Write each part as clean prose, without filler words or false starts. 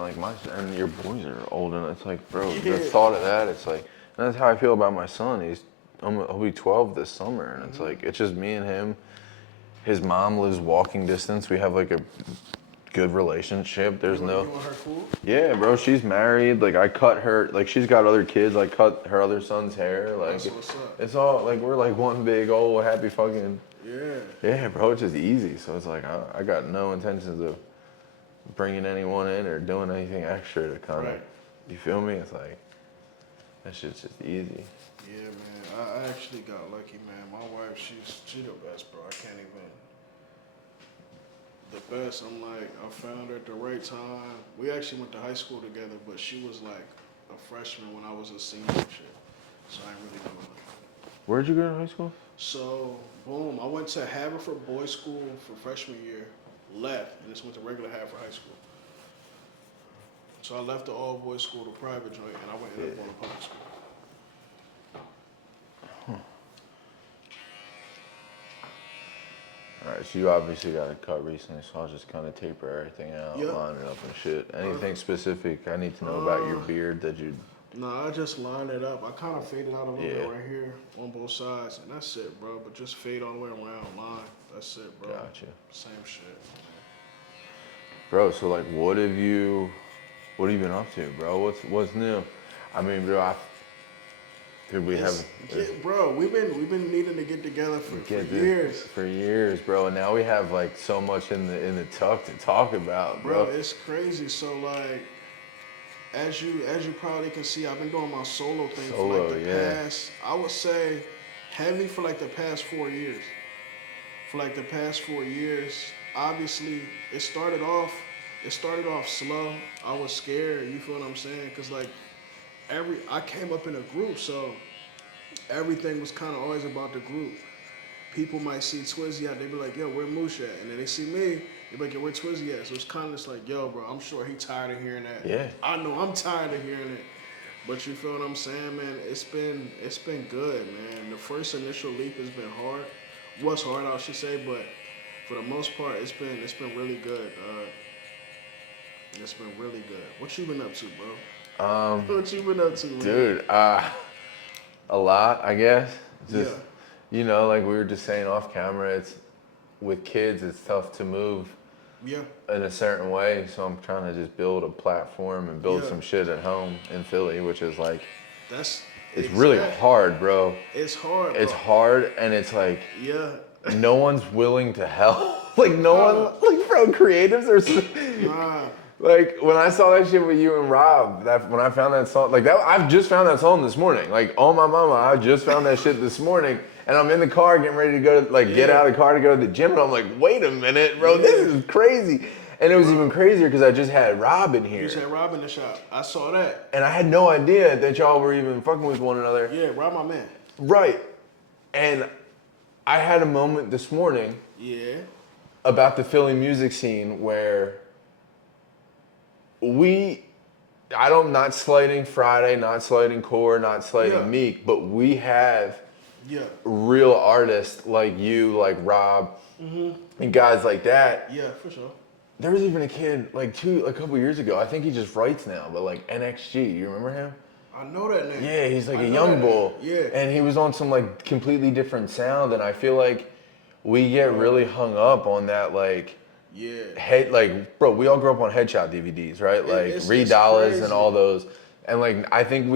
like and your boys are old, and it's like, bro, the thought of that, it's like, and that's how I feel about my son. He'll be 12 this summer, and it's like, it's just me and him. His mom lives walking distance. We have like a good relationship. There's You no. want her cool? Yeah, bro, she's married. Like I cut her. Like she's got other kids. I cut her other son's hair. Like That's what's up. it's all like we're like one big old happy fucking. Yeah. Yeah, bro, it's just easy. So it's like I got no intentions of bringing anyone in or doing anything extra to kind of. Right. You feel me? It's like that shit's just easy. Yeah, man. I actually got lucky, man. My wife, she the best, bro. I can't even. The best. I'm like, I found her at the right time. We actually went to high school together, but she was like a freshman when I was a senior and shit. So I ain't really know her. Where'd you go to high school? So, boom, I went to Haverford Boys School for freshman year, left, and just went to regular Haverford High School. So I left the all boys school to private joint, and I went ended up going to public school. All right, so you obviously got a cut recently, so I'll just kind of taper everything out, Yep. line it up and shit. Anything specific I need to know about your beard that you... No, I just lined it up. I kind of faded out a little Yeah. bit right here on both sides, and that's it, bro. But just fade all the way around, line. That's it, bro. Gotcha. Same shit. Bro, so like, what have you been up to, bro? What's new? I mean, bro, dude, we have... Yeah, bro, we've been needing to get together for years. For years, bro, and now we have like so much in the tuck to talk about, bro. Bro, it's crazy. So like, as you probably can see, I've been doing my solo thing for like the past, I would say, heavy for like the past 4 years. For like the past 4 years, obviously it started off slow. I was scared. You feel what I'm saying? Cause like I came up in a group, so everything was kind of always about the group. People might see Twizzy out, they be like, yo, where Moosh at? And then they see me, they be like, yo, where Twizzy at? So it's kind of just like, yo, bro, I'm sure he tired of hearing that. Yeah. I know I'm tired of hearing it. But you feel what I'm saying, man? It's been good, man. The first initial leap has been hard. Was hard, I should say, but for the most part, it's been really good. It's been really good. What you been up to, bro? What you been up to, man? Dude, a lot, I guess. Just, Yeah. you know, like we were just saying off camera, it's with kids, it's tough to move Yeah. in a certain way. So I'm trying to just build a platform and build some shit at home in Philly, which is like, it's really hard, bro. It's hard, bro. It's hard, and it's like, Yeah. no one's willing to help. Like, no one, like, bro, creatives are so, Nah. like, when I saw that shit with you and Rob, when I found that song, like, that, I've just found that song this morning. Like, oh my mama, I just found that shit this morning, and I'm in the car getting ready to go, like, get out of the car to go to the gym, and I'm like, wait a minute, bro, this is crazy. And it was even crazier because I just had Rob in here. You just had Rob in the shop. I saw that. And I had no idea that y'all were even fucking with one another. Yeah, Rob, my man. Right. And I had a moment this morning about the Philly music scene where not slighting Friday, not slighting Core, not slighting Meek, but we have real artists like you, like Rob, and guys like that. Yeah, for sure. There was even a kid a couple years ago. I think he just writes now, but like NXG, you remember him? I know that name. Yeah, he's like a young bull. Yeah. And he was on some like completely different sound, and I feel like we get really hung up on that bro, we all grew up on Headshot DVDs, right? Like Reed Dollaz and all those. And like I think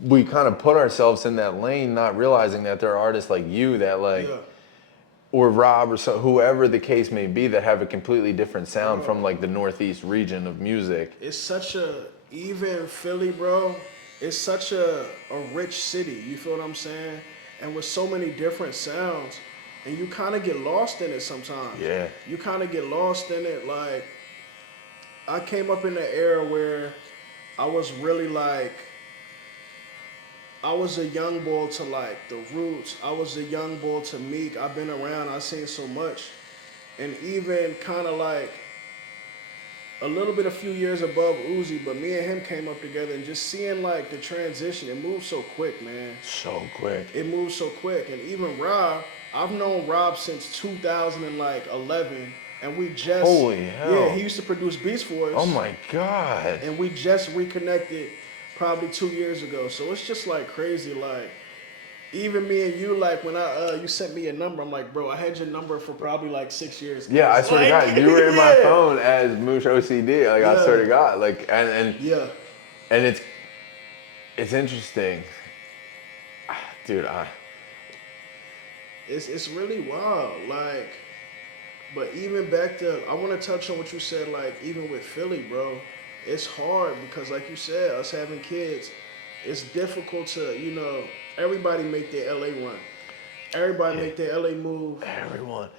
we kind of put ourselves in that lane, not realizing that there are artists like you that or Rob or whoever the case may be that have a completely different sound from like the Northeast region of music. It's such even Philly, bro, it's such a rich city, you feel what I'm saying? And with so many different sounds, and you kind of get lost in it sometimes. Yeah. You kind of get lost in it. Like, I came up in the era where I was really like, I was a young boy to like the Roots. I was a young boy to Meek. I've been around. I've seen so much. And even kind of like a little bit a few years above Uzi, but me and him came up together and just seeing like the transition, it moved so quick, man. So quick. It moved so quick. And even Rob, I've known Rob since 2011 and we just holy hell. Yeah, he used to produce beats for us. Oh my god. And we just reconnected probably 2 years ago. So it's just like crazy. Like even me and you, like when you sent me a number, I'm like, bro, I had your number for probably like 6 years. Yeah, I swear to God, you were in my yeah. phone as Moosh OCD. Like I swear to God, like and yeah, and it's interesting, dude. It's really wild. Like, but even back to, I want to touch on what you said. Like even with Philly, bro, it's hard because like you said, us having kids, it's difficult to everybody make their LA run. Everybody make their LA move. Everyone.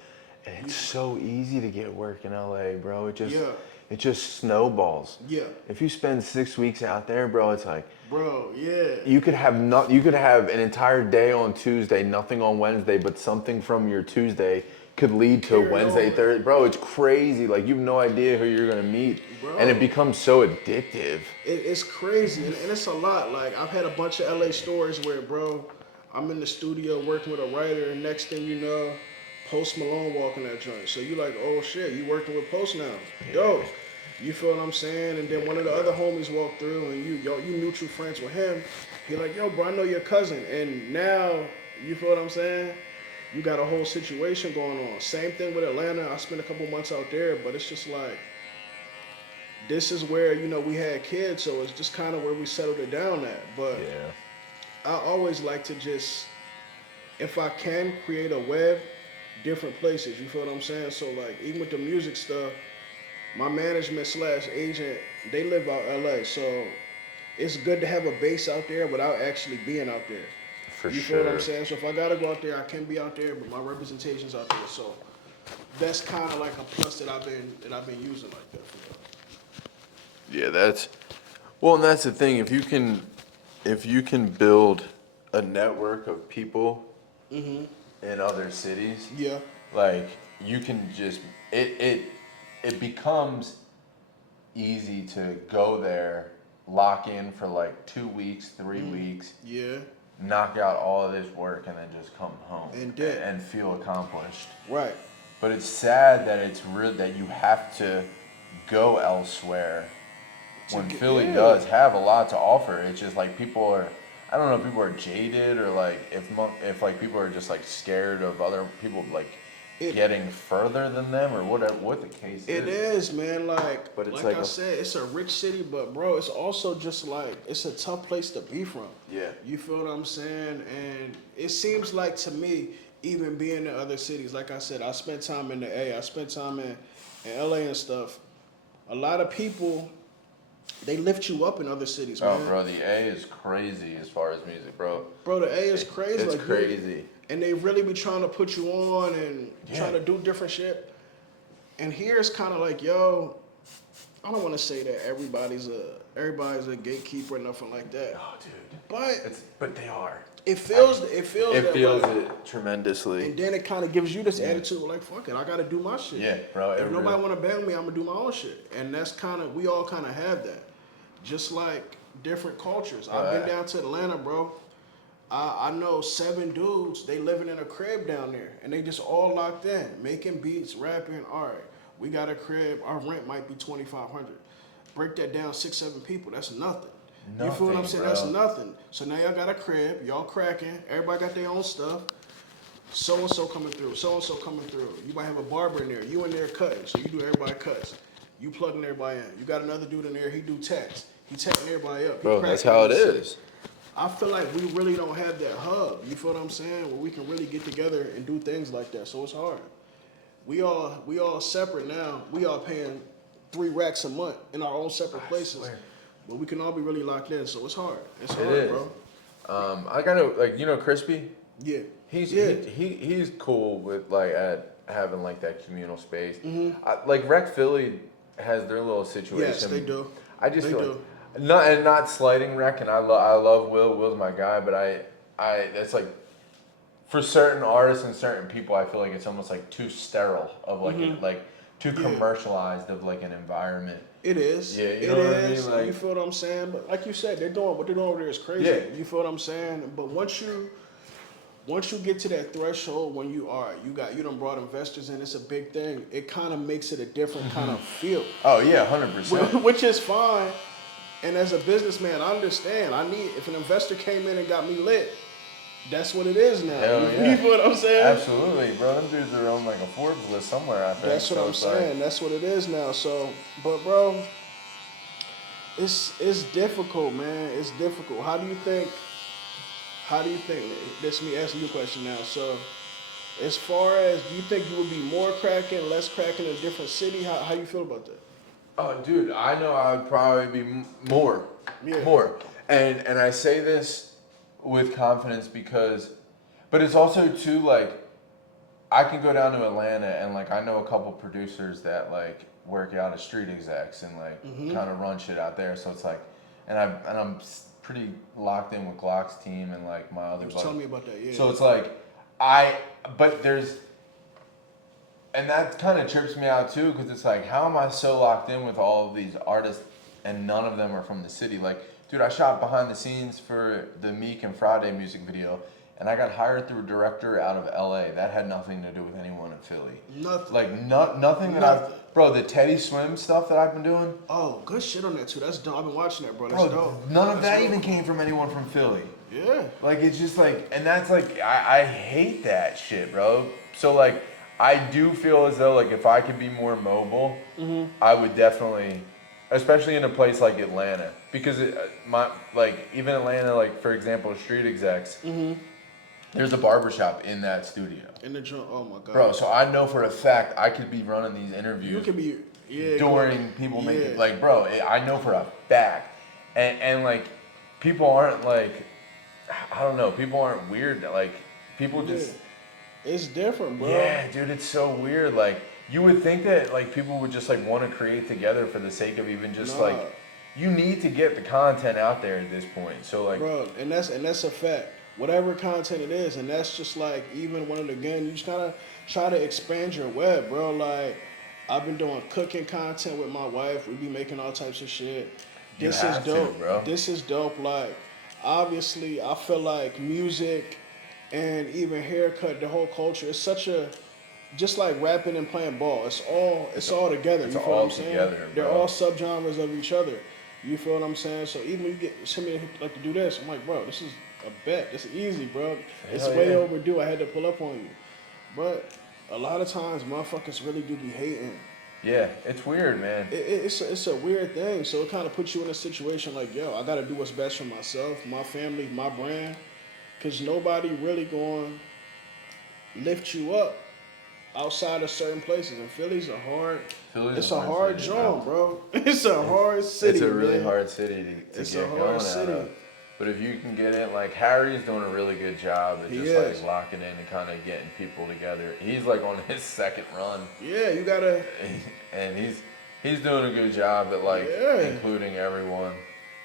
And it's so easy to get work in LA, bro. It just snowballs. Yeah. If you spend 6 weeks out there, bro, it's like, bro, yeah. You could have an entire day on Tuesday, nothing on Wednesday, but something from your Tuesday could lead to Wednesday, Thursday. Bro, it's crazy. Like you have no idea who you're gonna meet, bro. And it becomes so addictive. It's crazy, and it's a lot. Like I've had a bunch of LA stories where, bro, I'm in the studio working with a writer, and next thing you know, Post Malone walking that joint. So you like, oh shit, you working with Post now? Dope. You feel what I'm saying? And then one of the other homies walked through, and you mutual friends with him. He like, yo, bro, I know your cousin, and now you feel what I'm saying? You got a whole situation going on. Same thing with Atlanta. I spent a couple months out there, but it's just like, this is where, we had kids, so it's just kind of where we settled it down at. But I always like to just, if I can, create a web, different places. You feel what I'm saying? So like, even with the music stuff, my management / agent, they live out LA. So it's good to have a base out there without actually being out there. You feel what I'm saying? So if I gotta go out there, I can be out there, but my representation's out there. So that's kind of like a plus that I've been using like that for. Yeah, and that's the thing. If you can build a network of people in other cities, like you can just it becomes easy to go there, lock in for like 2 weeks, 3 weeks. Yeah. Knock out all of this work and then just come home and feel accomplished. Right. But it's sad that that you have to go elsewhere when Philly does have a lot to offer. It's just like I don't know if people are jaded or like if like people are just like scared of other people like getting further than them or what the case is. It is, man. But it's like I said, it's a rich city, but bro, it's also just like it's a tough place to be from. Yeah. You feel what I'm saying? And it seems like to me, even being in other cities, like I said, I spent time in the A, I spent time in LA and stuff. A lot of people, they lift you up in other cities, man. Oh, bro, the A is crazy as far as music, bro. Bro, the A is crazy. It's crazy. And they really be trying to put you on and trying to do different shit. And here it's kind of like, yo, I don't want to say that everybody's a gatekeeper or nothing like that. Oh, dude. But they are. It feels it tremendously. And then it kind of gives you this attitude like, fuck it, I got to do my shit. Yeah, bro. If nobody want to bang me, I'm going to do my own shit. And that's we all kind of have that. Just like different cultures. I've been down to Atlanta, bro. I know 7 dudes, they living in a crib down there. And they just all locked in, making beats, rapping. All right, we got a crib. Our rent might be $2,500. Break that down, 6, 7 people. That's nothing. You feel what I'm saying? Bro. That's nothing. So now y'all got a crib. Y'all cracking. Everybody got their own stuff. So-and-so coming through. So-and-so coming through. You might have a barber in there. You in there cutting. So you do everybody cuts. You plugging everybody in. You got another dude in there. He do text. He texting everybody up. Bro, that's how it is. I feel like we really don't have that hub. You feel what I'm saying? Where we can really get together and do things like that. So it's hard. We all separate now. We all paying $3 a month in our own separate places. But we can all be really locked in. So it's hard. It's hard, bro. I gotta Crispy. Yeah. He's cool with at having like that communal space. Like Rec Philly has their little situation. Yes, they do. I just feel like not slighting Rec, and I love Will. Will's my guy, but it's like for certain artists and certain people, I feel like it's almost like too sterile of too commercialized of like an environment. It is. Yeah, you know what I mean? Like, you feel what I'm saying? But like you said, what they're doing over there is crazy. Yeah. You feel what I'm saying? But once you once you get to that threshold when you done brought investors in, it's a big thing. It kind of makes it a different kind of feel. Oh yeah, 100%. Which is fine. And as a businessman, I understand. If an investor came in and got me lit, that's what it is now. You feel what I'm saying? Absolutely, bro. Them dudes are on like a Forbes list somewhere, I think. That's what I'm saying. That's what it is now. So, but bro, it's difficult, man. It's difficult. How do you think? This me asking you a question now. So, as far as, do you think you would be more cracking, less cracking in a different city? How you feel about that? Oh, dude, I know I would probably be more. Yeah. More. And I say this with confidence but it's also too, like, I can go down to Atlanta and, like, I know a couple producers that, like, work out as street execs and, like, kind of run shit out there. So it's like, and I'm pretty locked in with Glock's team and, like, my other buddy. Tell me about that, yeah. So it's like, and that kind of trips me out too, because it's like, how am I so locked in with all of these artists and none of them are from the city? Like, dude, I shot behind the scenes for the Meek and Friday music video, and I got hired through a director out of LA. That had nothing to do with anyone in Philly. Nothing. Like, nothing that bro, the Teddy Swim stuff that I've been doing. Oh, good shit on that too. That's dope. I've been watching that, bro. That's dope. None of that even came from anyone from Philly. Yeah. Like, it's just like, and that's like, I hate that shit, bro. So, like, I do feel as though, like, if I could be more mobile, I would definitely, especially in a place like Atlanta, because even Atlanta, like, for example, street execs, there's a barbershop in that studio. In the joint, oh my god. Bro, so I know for a fact I could be running these interviews. You could be, during people making, like, bro, I know for a fact. And like, people aren't like, I don't know, people aren't weird, like, people just. It's different, bro. Yeah, dude, it's so weird. Like, you would think that, like, people would just, like, want to create together for the sake of even just, like, you need to get the content out there at this point. So, like, bro, and that's a fact. Whatever content it is, and that's just like, even one of the again, you just gotta try to expand your web, bro. Like, I've been doing cooking content with my wife. We be making all types of shit. This is dope, bro. This is dope. Like, obviously, I feel like music and even haircut, the whole culture, it's such a, just like rapping and playing ball. It's all together. You feel what I'm saying? Together, they're all subgenres of each other. You feel what I'm saying? So even when you get somebody like to do this, I'm like, bro, this is a bet. This is easy, bro. It's way overdue. I had to pull up on you. But a lot of times, motherfuckers really do be hating. Yeah, it's weird, man. It's a weird thing. So it kind of puts you in a situation like, yo, I got to do what's best for myself, my family, my brand. Because nobody really going to lift you up outside of certain places. And Philly's a hard job, bro. It's a hard city. It's a really hard city to get going out of. But if you can get in, like, Harry's doing a really good job at just like locking in and kind of getting people together. He's like on his second run. Yeah, you gotta. And he's doing a good job at, like, including everyone.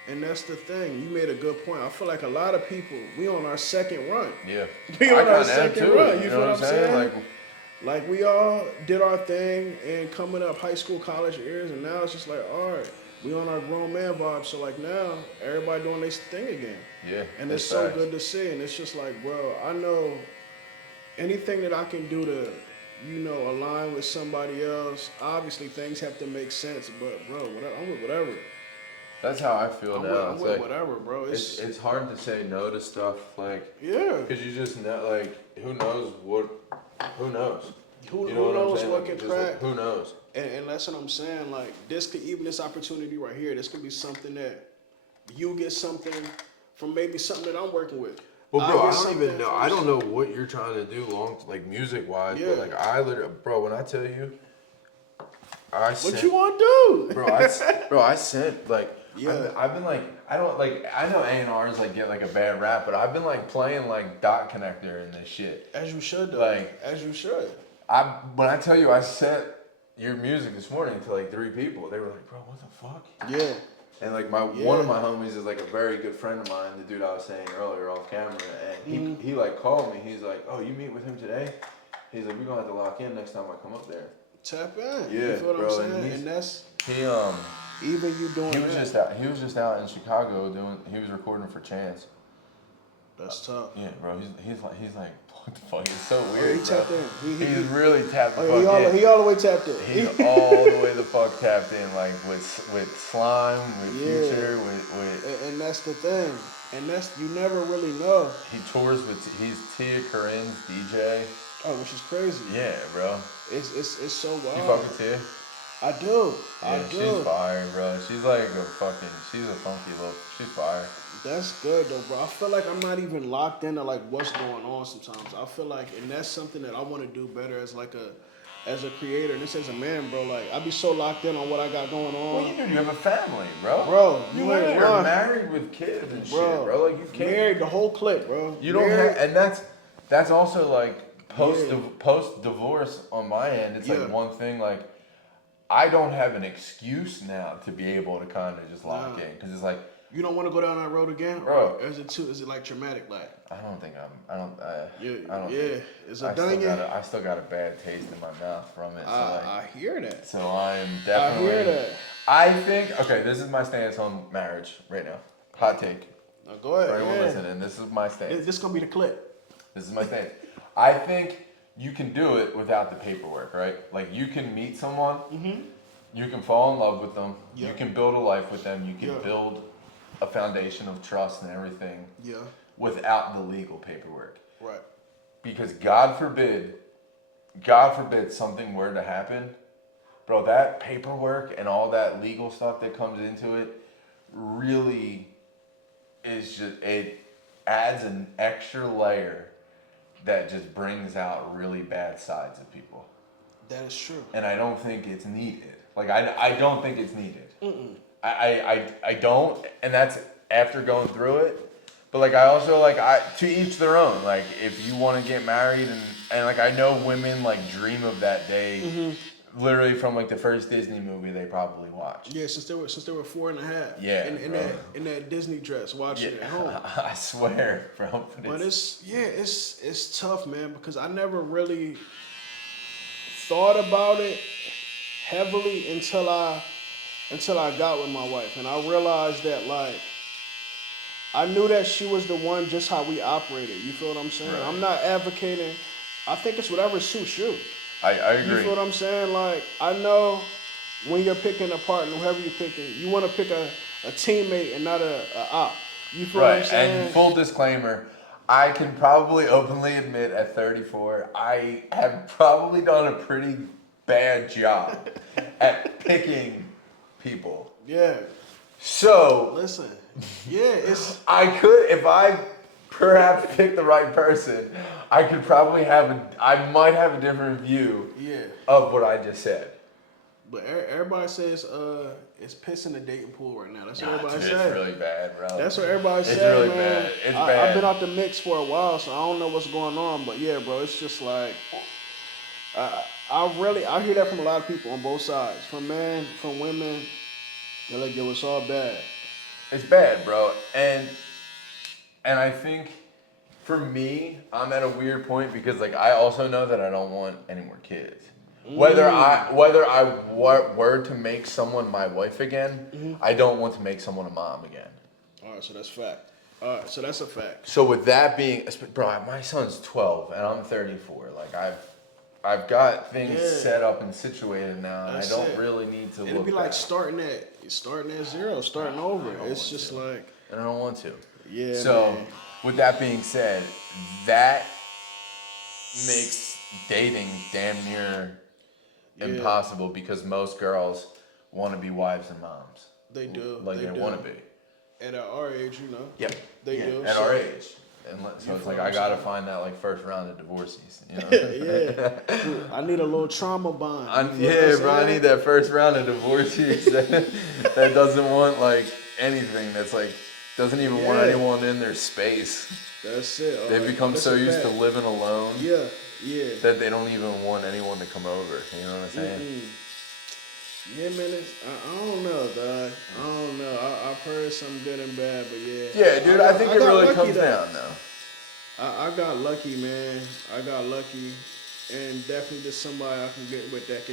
And that's the thing. You made a good point. I feel like a lot of people, we on our second run. Yeah. We on our second run. You feel what I'm saying? Like, we all did our thing and coming up high school, college years, and now it's just like, all right, we on our grown man vibe. So, like, now everybody doing this thing again. Yeah. And it's so good to see. And it's just like, bro, I know anything that I can do to, align with somebody else. Obviously, things have to make sense. But, bro, I'm with whatever. That's how I feel now. I'm with whatever, bro. It's hard to say no to stuff, like, because you just know, like, who knows? Who knows what can crack? Like, who knows? And that's what I'm saying. Like, this opportunity right here, this could be something that you get something from, maybe something that I'm working with. Well, bro, I don't even know. I don't know what you're trying to do, like, music wise. Yeah. But, like, I literally, bro, when I tell you, what you want to do? I sent, like. Yeah. I've been like, I know A&Rs like get like a bad rap, but I've been like playing like Dot Connector and this shit. As you should, though. Like, as you should. When I tell you I sent your music this morning to like 3 people, they were like, bro, what the fuck? Yeah. And like one of my homies is like a very good friend of mine, the dude I was saying earlier off camera, and he like called me. He's like, oh, you meet with him today? He's like, we're gonna have to lock in next time I come up there. Tap in. Yeah, you feel what bro, I'm saying? And that's Even you doing he was just out in Chicago he was recording for Chance. That's tough. Yeah, bro. He's like, what the fuck? It's so weird, he tapped in. He's really tapped the fuck in. He all the way tapped in. He's all the way the fuck tapped in, like with Slime, with Future, with. And that's the thing. And that's, you never really know. He tours with, he's Tia Corinne's DJ. Oh, which is crazy. Yeah, bro. It's so wild. You fuck with Tia? I do. Yeah, she's fire, bro. She's like she's a funky look. She's fire. That's good though, bro. I feel like I'm not even locked into like what's going on sometimes. I feel like, and that's something that I want to do better as a creator. And this as a man, bro. Like I be so locked in on what I got going on. Well, you do. You have a family, bro. Bro, you ain't married with kids and shit, bro. Like you can't. Married the whole clique, bro. You don't have, and that's also like post divorce on my end. It's like one thing like. I don't have an excuse now to be able to kind of just lock in because it's like you don't want to go down that road again, bro. Or is it like traumatic? Like I don't think It's a done. I still got a bad taste in my mouth from it. So I hear that. So I'm definitely. I hear that. I think okay. This is my stance on marriage right now. Hot take. Now go ahead. For everyone listening, this is my stance. This is gonna be the clip. This is my stance. I think. You can do it without the paperwork, right? Like you can meet someone, you can fall in love with them, you can build a life with them, you can build a foundation of trust and everything without the legal paperwork. Right. Because God forbid something were to happen, bro, that paperwork and all that legal stuff that comes into it really is just, it adds an extra layer that just brings out really bad sides of people. That is true. And I don't think it's needed. Like, I don't think it's needed. I don't, and that's after going through it. But, like, I also, like, to each their own. Like, if you want to get married, and, like, I know women, like, dream of that day. Literally from, like, the first Disney movie they probably watched. Yeah, since they were 4.5. Yeah, in that Disney dress, watching it at home. I swear, bro. But it's tough, man, because I never really thought about it heavily until I got with my wife, and I realized that like I knew that she was the one, just how we operated. You feel what I'm saying? Right. I'm not advocating. I think it's whatever suits you. I agree. You feel what I'm saying? Like, I know when you're picking a partner, whoever you're picking, you want to pick a teammate and not a op. You feel what I'm saying? And full disclaimer, I can probably openly admit at 34, I have probably done a pretty bad job at picking people. Yeah. So. Listen. Yeah, I could, if I perhaps pick the right person, I might have a different view of what I just said. But everybody says it's piss in the dating pool right now. That's what everybody says. It's really bad, bro. That's what everybody says, It's really man. bad. It's bad. I've been out the mix for a while, so I don't know what's going on. But yeah, bro, it's just like I hear that from a lot of people on both sides, from men, from women. They're like, yo, it's all bad. It's bad, bro. And I think for me, I'm at a weird point because like I also know that I don't want any more kids. Whether I were to make someone my wife again, I don't want to make someone a mom again. All right, so that's fact. All right, so that's a fact. So with that being, bro, my son's 12 and I'm 34. Like I've got things set up and situated now, and I don't really need to. It'd be like starting at zero, starting over. It's just like, and I don't want to. Yeah. So man. With that being said, that makes dating damn near impossible because most girls want to be wives and moms. They do. Like they want to be. And at our age, you know. Yep. They do. At our age. And so it's like I gotta find that like first round of divorcees, you know? I need a little trauma bond. Bro, I need that first round of divorcees that doesn't want like anything. That's like doesn't even want anyone in their space. That's it. They've become so used to living alone. Yeah. That they don't even want anyone to come over. You know what I'm saying? Yeah, man, I don't know, dog. I don't know. I've heard some good and bad, but yeah. Yeah, dude, I think it really comes down, though. I got lucky, man. I got lucky. and definitely just somebody I can get with that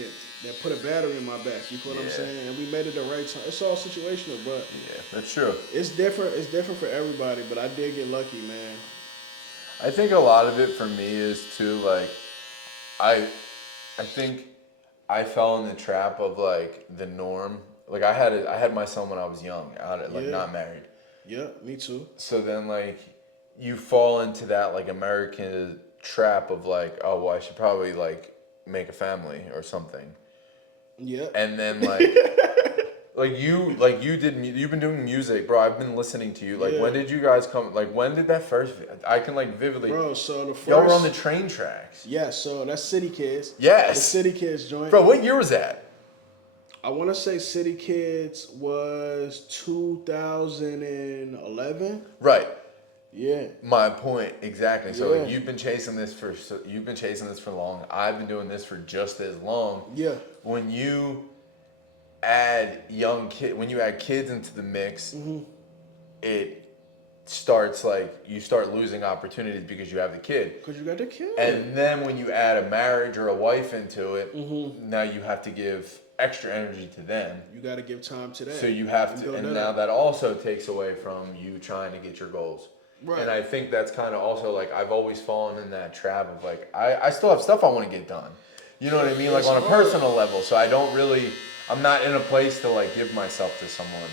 put a battery in my back. You know what I'm saying? And we made it the right time. It's all situational, but yeah, that's true. It's different. It's different for everybody, but I did get lucky, man. I think a lot of it for me is too like, I think I fell in the trap of like the norm. Like I had my son when I was young, not married. Yeah, me too. So then like you fall into that like American trap of like, oh well, I should probably like make a family or something. Yeah. And then like you've been doing music, bro. I've been listening to you. Like when did you guys come? Like when did that first? I can like vividly. Bro, so the first. Y'all were on the train tracks. Yeah, so that's City Kids. Yes. The City Kids joint. Bro, what year was that? I want to say City Kids was 2011. Right. Yeah. My point exactly. So like, you've been chasing this for long. I've been doing this for just as long. Yeah. When you add kids into the mix, it starts like you start losing opportunities because you have the kid. Because you got the kid. And then when you add a marriage or a wife into it, now you have to give extra energy to them. You got to give time to that. So you have to, and now that also takes away from you trying to get your goals. Right. And I think that's kind of also like I've always fallen in that trap of like I still have stuff I want to get done. You know what I mean? Like on a personal level. So I'm not in a place to like give myself to someone.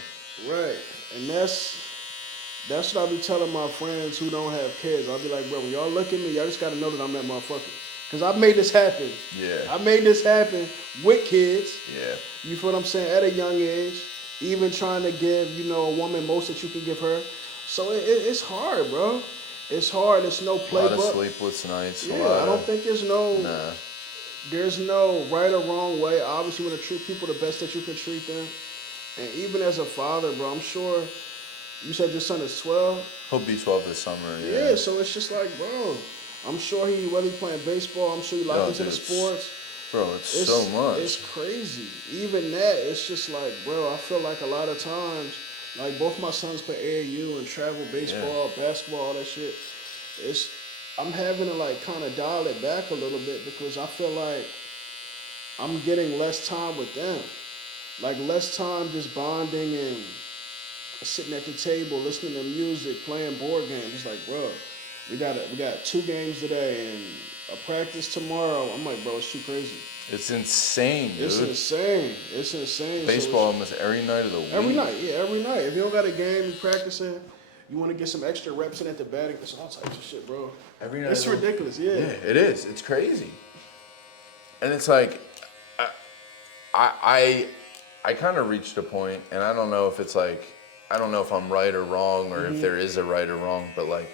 Right. And that's what I be telling my friends who don't have kids. I'll be like, bro, when y'all look at me, y'all just got to know that I'm that motherfucker. Because I made this happen. Yeah. I made this happen with kids. Yeah. You feel what I'm saying? At a young age. Even trying to give, a woman most that you can give her. So it's hard, bro. It's hard. It's no playbook. A lot of sleepless nights. Yeah, I don't think there's no right or wrong way. Obviously, you want to treat people the best that you can treat them. And even as a father, bro, I'm sure you said your son is 12. He'll be 12 this summer. Yeah, so it's just like, bro, I'm sure whether he's playing baseball, I'm sure he locked into the sports. Bro, it's so much. It's crazy. Even that, it's just like, bro, I feel like a lot of times, like both my sons play AAU and travel baseball, basketball, all that shit. I'm having to like kind of dial it back a little bit because I feel like I'm getting less time with them. Like less time just bonding and sitting at the table, listening to music, playing board games. It's like, bro, we got 2 games today and a practice tomorrow. I'm like, bro, it's too crazy. It's insane, dude. It's insane. Baseball almost every night of the week. Every night. If you don't got a game, you practicing, you want to get some extra reps in at the batting, it's all types of shit, bro. Every night. It's ridiculous, Yeah, it is. It's crazy. And it's like, I kind of reached a point, and I don't know if it's like, I don't know if I'm right or wrong, or if there is a right or wrong, but like,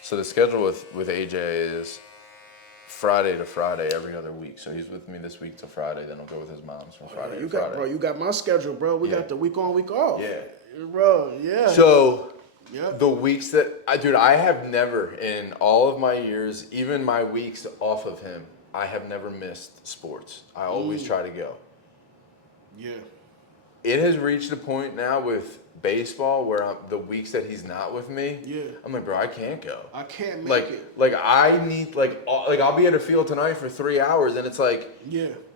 so the schedule with AJ is Friday to Friday every other week. So he's with me this week till Friday, then I'll go with his mom's from Friday to Friday. Bro, you got my schedule, bro. We got the week on, week off. Yeah. Bro, yeah. So the weeks that, I have never, in all of my years, even my weeks off of him, I have never missed sports. I always try to go. Yeah. It has reached a point now with baseball where the weeks that he's not with me, I'm like, bro, I can't go. I can't make it. Like I need I'll be at a field tonight for 3 hours, and it's like,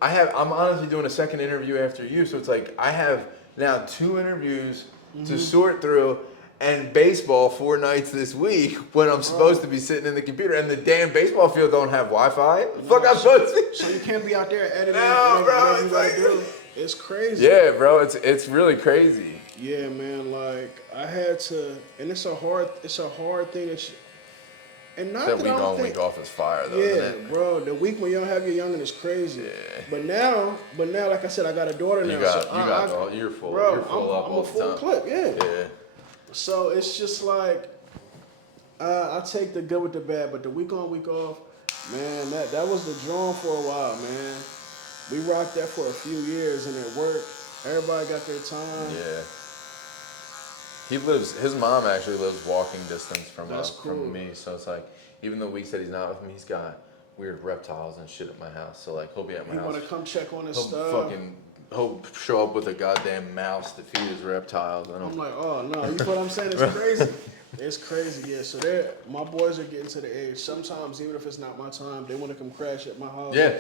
I'm honestly doing a second interview after you, so it's like I have now 2 interviews to sort through, and baseball 4 nights this week when I'm supposed to be sitting in the computer, and the damn baseball field don't have Wi-Fi. Fuck, I'm supposed to. So you can't be out there editing. No, bro, it's like, it's crazy. Yeah, bro, it's really crazy. Yeah, man, like I had to, and it's a hard thing and not that week on, week off is fire though. Isn't it? Bro, the week when you don't have your youngin' is crazy. Yeah. But now, like I said, I got a daughter now. You're full. Bro, you're full up I'm all a full the time. clip, yeah. So it's just like I take the good with the bad, but the week on, week off, man, that was the drawing for a while, man. We rocked that for a few years and it worked. Everybody got their time. Yeah. His mom actually lives walking distance from me. So it's like, even the weeks that he's not with me, he's got weird reptiles and shit at my house. So like, he'll be at my house. He want to come check on his stuff. He'll show up with a goddamn mouse to feed his reptiles. I'm like, oh no, you know what I'm saying? It's crazy. It's crazy, yeah. So my boys are getting to the age. Sometimes, even if it's not my time, they want to come crash at my house. Yeah.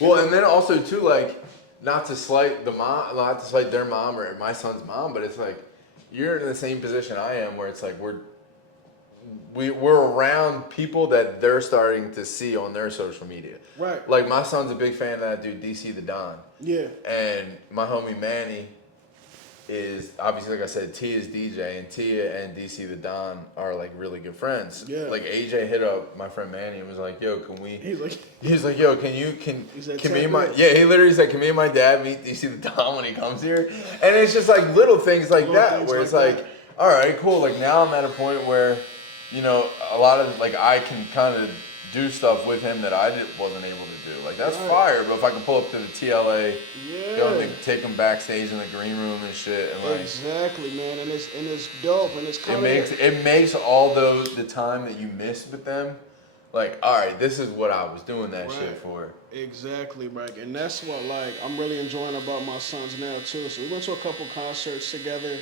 Well, and then also too, like, not to slight their mom or my son's mom, but it's like you're in the same position I am, where it's like we're around people that they're starting to see on their social media. Right. Like my son's a big fan of that dude DC the Don. Yeah. And my homie Manny is obviously, like I said, Tia's DJ, and Tia and DC the Don are like really good friends. Yeah. Like AJ hit up my friend Manny and was like, "Yo, can we?" He's like, "Yo, can me and my He literally said, "Can me and my dad meet DC the Don when he comes here?" And it's just like little things like that where it's like, all right, cool. Like now I'm at a point where, you know, a lot of like I can kind of do stuff with him that I wasn't able to do. Like that's fire. But if I can pull up to the TLA, take him backstage in the green room and shit, and like exactly, man, and it's dope, and it's kind of it makes all the time that you missed with them, like, all right, this is what I was doing that shit for. Exactly, right, and that's what like I'm really enjoying about my sons now too. So we went to a couple concerts together,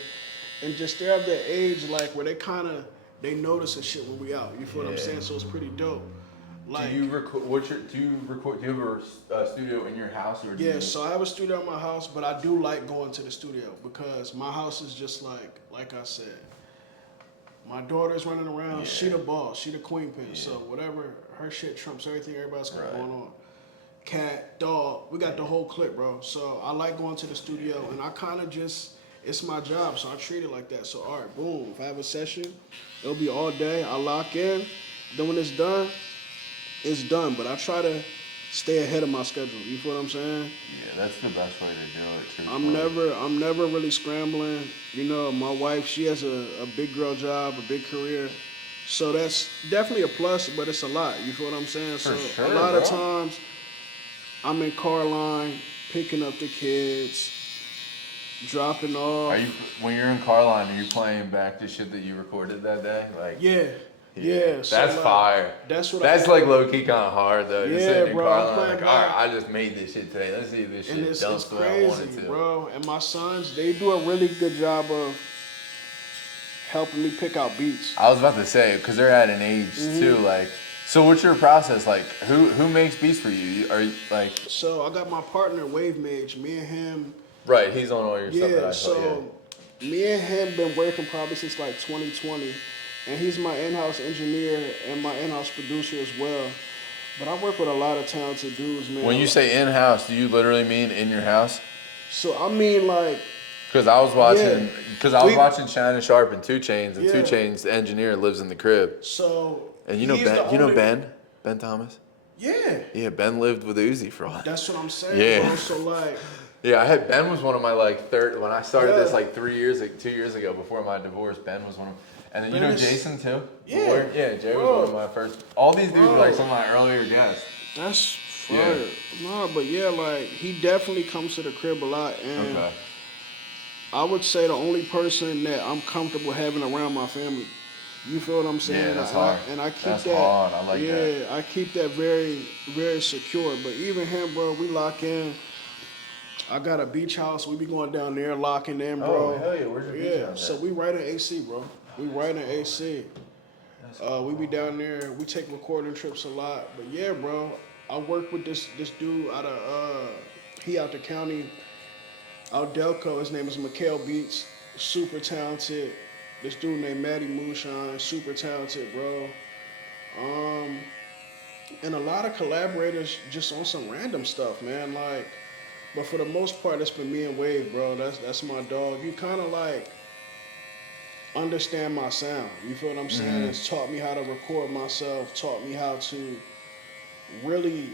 and just they're at that age like where they notice the shit when we out. You feel what I'm saying? So it's pretty dope. Like, do you have a studio in your house or? So I have a studio in my house, but I do like going to the studio because my house is just like I said, my daughter's running around. She the boss. She the queen pin. So whatever her shit trumps everything everybody's got going on. Cat, dog, we got the whole clip, bro. So I like going to the studio, and I kind of it's my job, so I treat it like that. So all right, boom. If I have a session, it'll be all day. I lock in. Then when it's done. It's done, but I try to stay ahead of my schedule. You feel what I'm saying? Yeah, that's the best way to do it. I'm never really scrambling. You know, my wife, she has a big girl job, a big career. So that's definitely a plus, but it's a lot. You feel what I'm saying? For so sure, a lot of times I'm in car line, picking up the kids, dropping off. When you're in car line, are you playing back the shit that you recorded that day? Like Yeah, so that's fire. That's like low key kind of hard though. Yeah, bro. All right, I just made this shit today. Let's see if this shit dumps the way I want it to. Bro. And my sons, they do a really good job of helping me pick out beats. I was about to say because they're at an age too. Like, so what's your process like? Who makes beats for you? Are you like? So I got my partner Wave Mage. Me and him. Right, he's on all your stuff. That I so me and him been working probably since like 2020. And he's my in-house engineer and my in-house producer as well. But I work with a lot of talented dudes, man. When you say in-house, do you literally mean in your house? So I mean like. Because I was watching Shannon Sharp and 2 Chainz, and 2 Chainz, the engineer, lives in the crib. So. And you know Ben Thomas? Yeah. Yeah, Ben lived with Uzi for a while. That's what I'm saying. Bro. So like. Yeah, Ben was one of my like third when I started this like 2 years ago before my divorce. Ben was one of. And then you know Jason too? Yeah. Jay was one of my first. All these dudes were like some of my earlier guests. That's fire. Nah, but yeah, like he definitely comes to the crib a lot, and I would say the only person that I'm comfortable having around my family. You feel what I'm saying? Yeah, that's hard. And I keep that's that. Hard. I like that. Yeah, I keep that very, very secure. But even him, bro, we lock in. I got a beach house. We be going down there, locking in, bro. Oh, hell yeah. Where's your beach house? So we right in AC, bro. We right in AC. We be down there. We take recording trips a lot. But yeah, bro, I work with this dude out of he out the county, out Delco. His name is Mikhail Beats. Super talented. This dude named Matty Moonshine. Super talented, bro. And a lot of collaborators just on some random stuff, man. Like, but for the most part, it's been me and Wave, bro. That's my dog. You kind of like understand my sound. You feel what I'm saying? It's taught me how to record myself, taught me how to really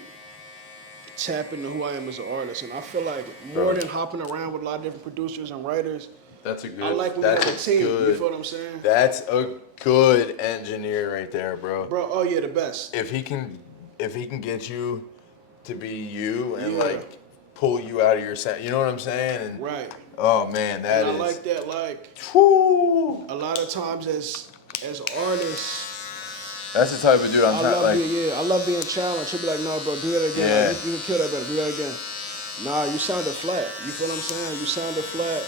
tap into who I am as an artist. And I feel like more than hopping around with a lot of different producers and writers, I like when we have a team. You feel what I'm saying? That's a good engineer right there, bro. Oh yeah, the best. If he can get you to be you and like pull you out of your sound, you know what I'm saying? And right. Oh man, that is. I like that. Like, a lot of times as artists. That's the type of dude I'm trying. I love being challenged. He'll be like, "No, bro, do that again. Yeah. You can kill that better. Do that again." Nah, you sounded flat. You feel what I'm saying? You sounded flat.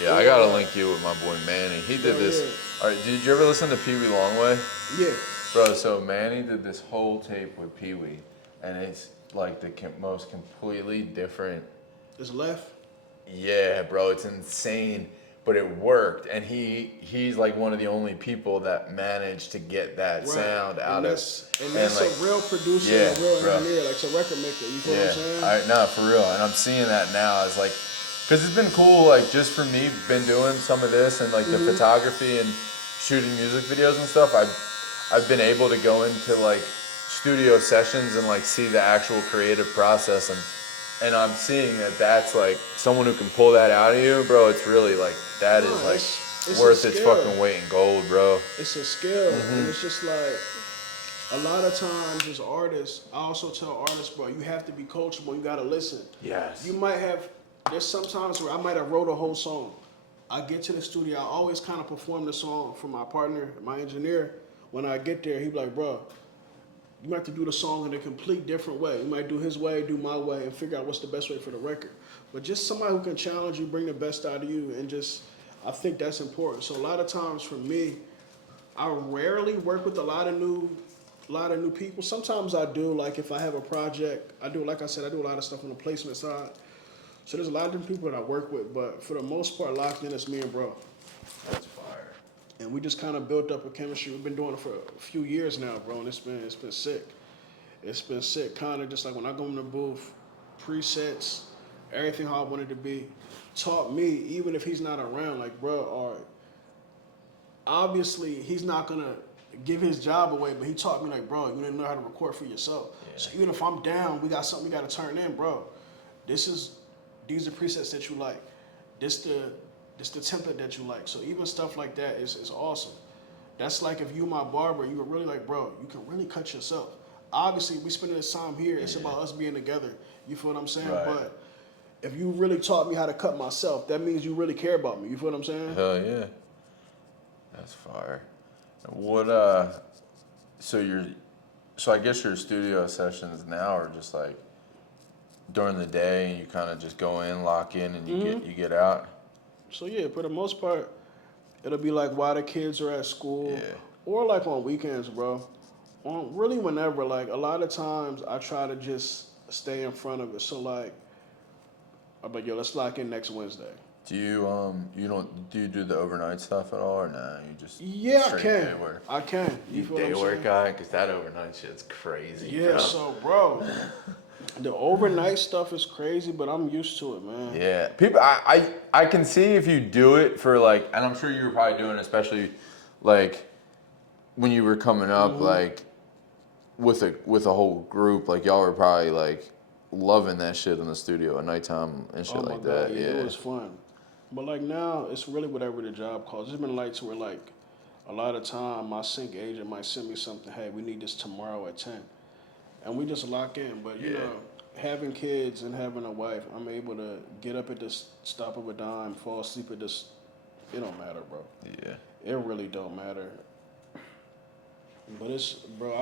Yeah, I gotta link you with my boy Manny. He did this. All right, did you ever listen to Pee Wee Longway? Yeah. Bro, so Manny did this whole tape with Pee Wee, and it's like the most completely different. It's left. Yeah, bro, it's insane, but it worked, and he's like one of the only people that managed to get that sound out of. And that's like, a real producer, and a real engineer, like it's a record maker. You feel what I'm saying? No, for real, and I'm seeing that now as like, because it's been cool, like just for me, been doing some of this and like the photography and shooting music videos and stuff. I've been able to go into like studio sessions and like see the actual creative process, and I'm seeing that that's like someone who can pull that out of you, bro. It's really like that is like it's worth its fucking weight in gold, bro. It's a skill, and it's just like a lot of times as artists, I also tell artists, bro, you have to be coachable. You gotta listen. Yes. You might have. There's sometimes where I might have wrote a whole song. I get to the studio, I always kind of perform the song for my partner, my engineer. When I get there, he be like, bro, you might have to do the song in a complete different way. You might do his way, do my way, and figure out what's the best way for the record. But just somebody who can challenge you, bring the best out of you, and just, I think that's important. So a lot of times for me, I rarely work with a lot of new people. Sometimes I do, like if I have a project, like I said, I do a lot of stuff on the placement side. So there's a lot of different people that I work with, but for the most part, locked in, it's me and bro. That's fire. And we just kind of built up a chemistry. We've been doing it for a few years now, bro, and it's been sick. It's been sick. Kind of just like when I go in the booth, presets, everything how I wanted to be. Taught me, even if he's not around, like, bro, all right, obviously he's not gonna give his job away, but he taught me, like, bro, you didn't know how to record for yourself. Yeah. So even if I'm down, we got something we got to turn in, bro. These are presets that you like. This the template that you like. So even stuff like that is awesome. That's like if you my barber, you were really like, bro, you can really cut yourself. Obviously, we spending this time here. It's about us being together. You feel what I'm saying? Right. But if you really taught me how to cut myself, that means you really care about me. You feel what I'm saying? Hell yeah. That's fire. What so I guess your studio sessions now are just like during the day, and you kind of just go in, lock in, and you get out. So yeah, for the most part, it'll be like while the kids are at school, or like on weekends, bro. Really whenever, like a lot of times I try to just stay in front of it. So like, I'm like, yo, let's lock in next Wednesday. Do you do the overnight stuff at all, or nah? You just I can. Day work? I can. You day work guy, because that overnight shit's crazy. Yeah, bro. So bro, the overnight stuff is crazy, but I'm used to it, man. Yeah, people, I can see if you do it for like, and I'm sure you were probably doing it, especially like when you were coming up, like with a whole group, like y'all were probably like loving that shit in the studio at nighttime and shit like that. Yeah, it was fun. But like now, it's really whatever the job calls. There's been nights where like a lot of time my sync agent might send me something. Hey, we need this tomorrow at 10, and we just lock in. But you know, having kids and having a wife, I'm able to get up at this stop of a dime, fall asleep at this. It don't matter, bro. Yeah. It really don't matter. But bro,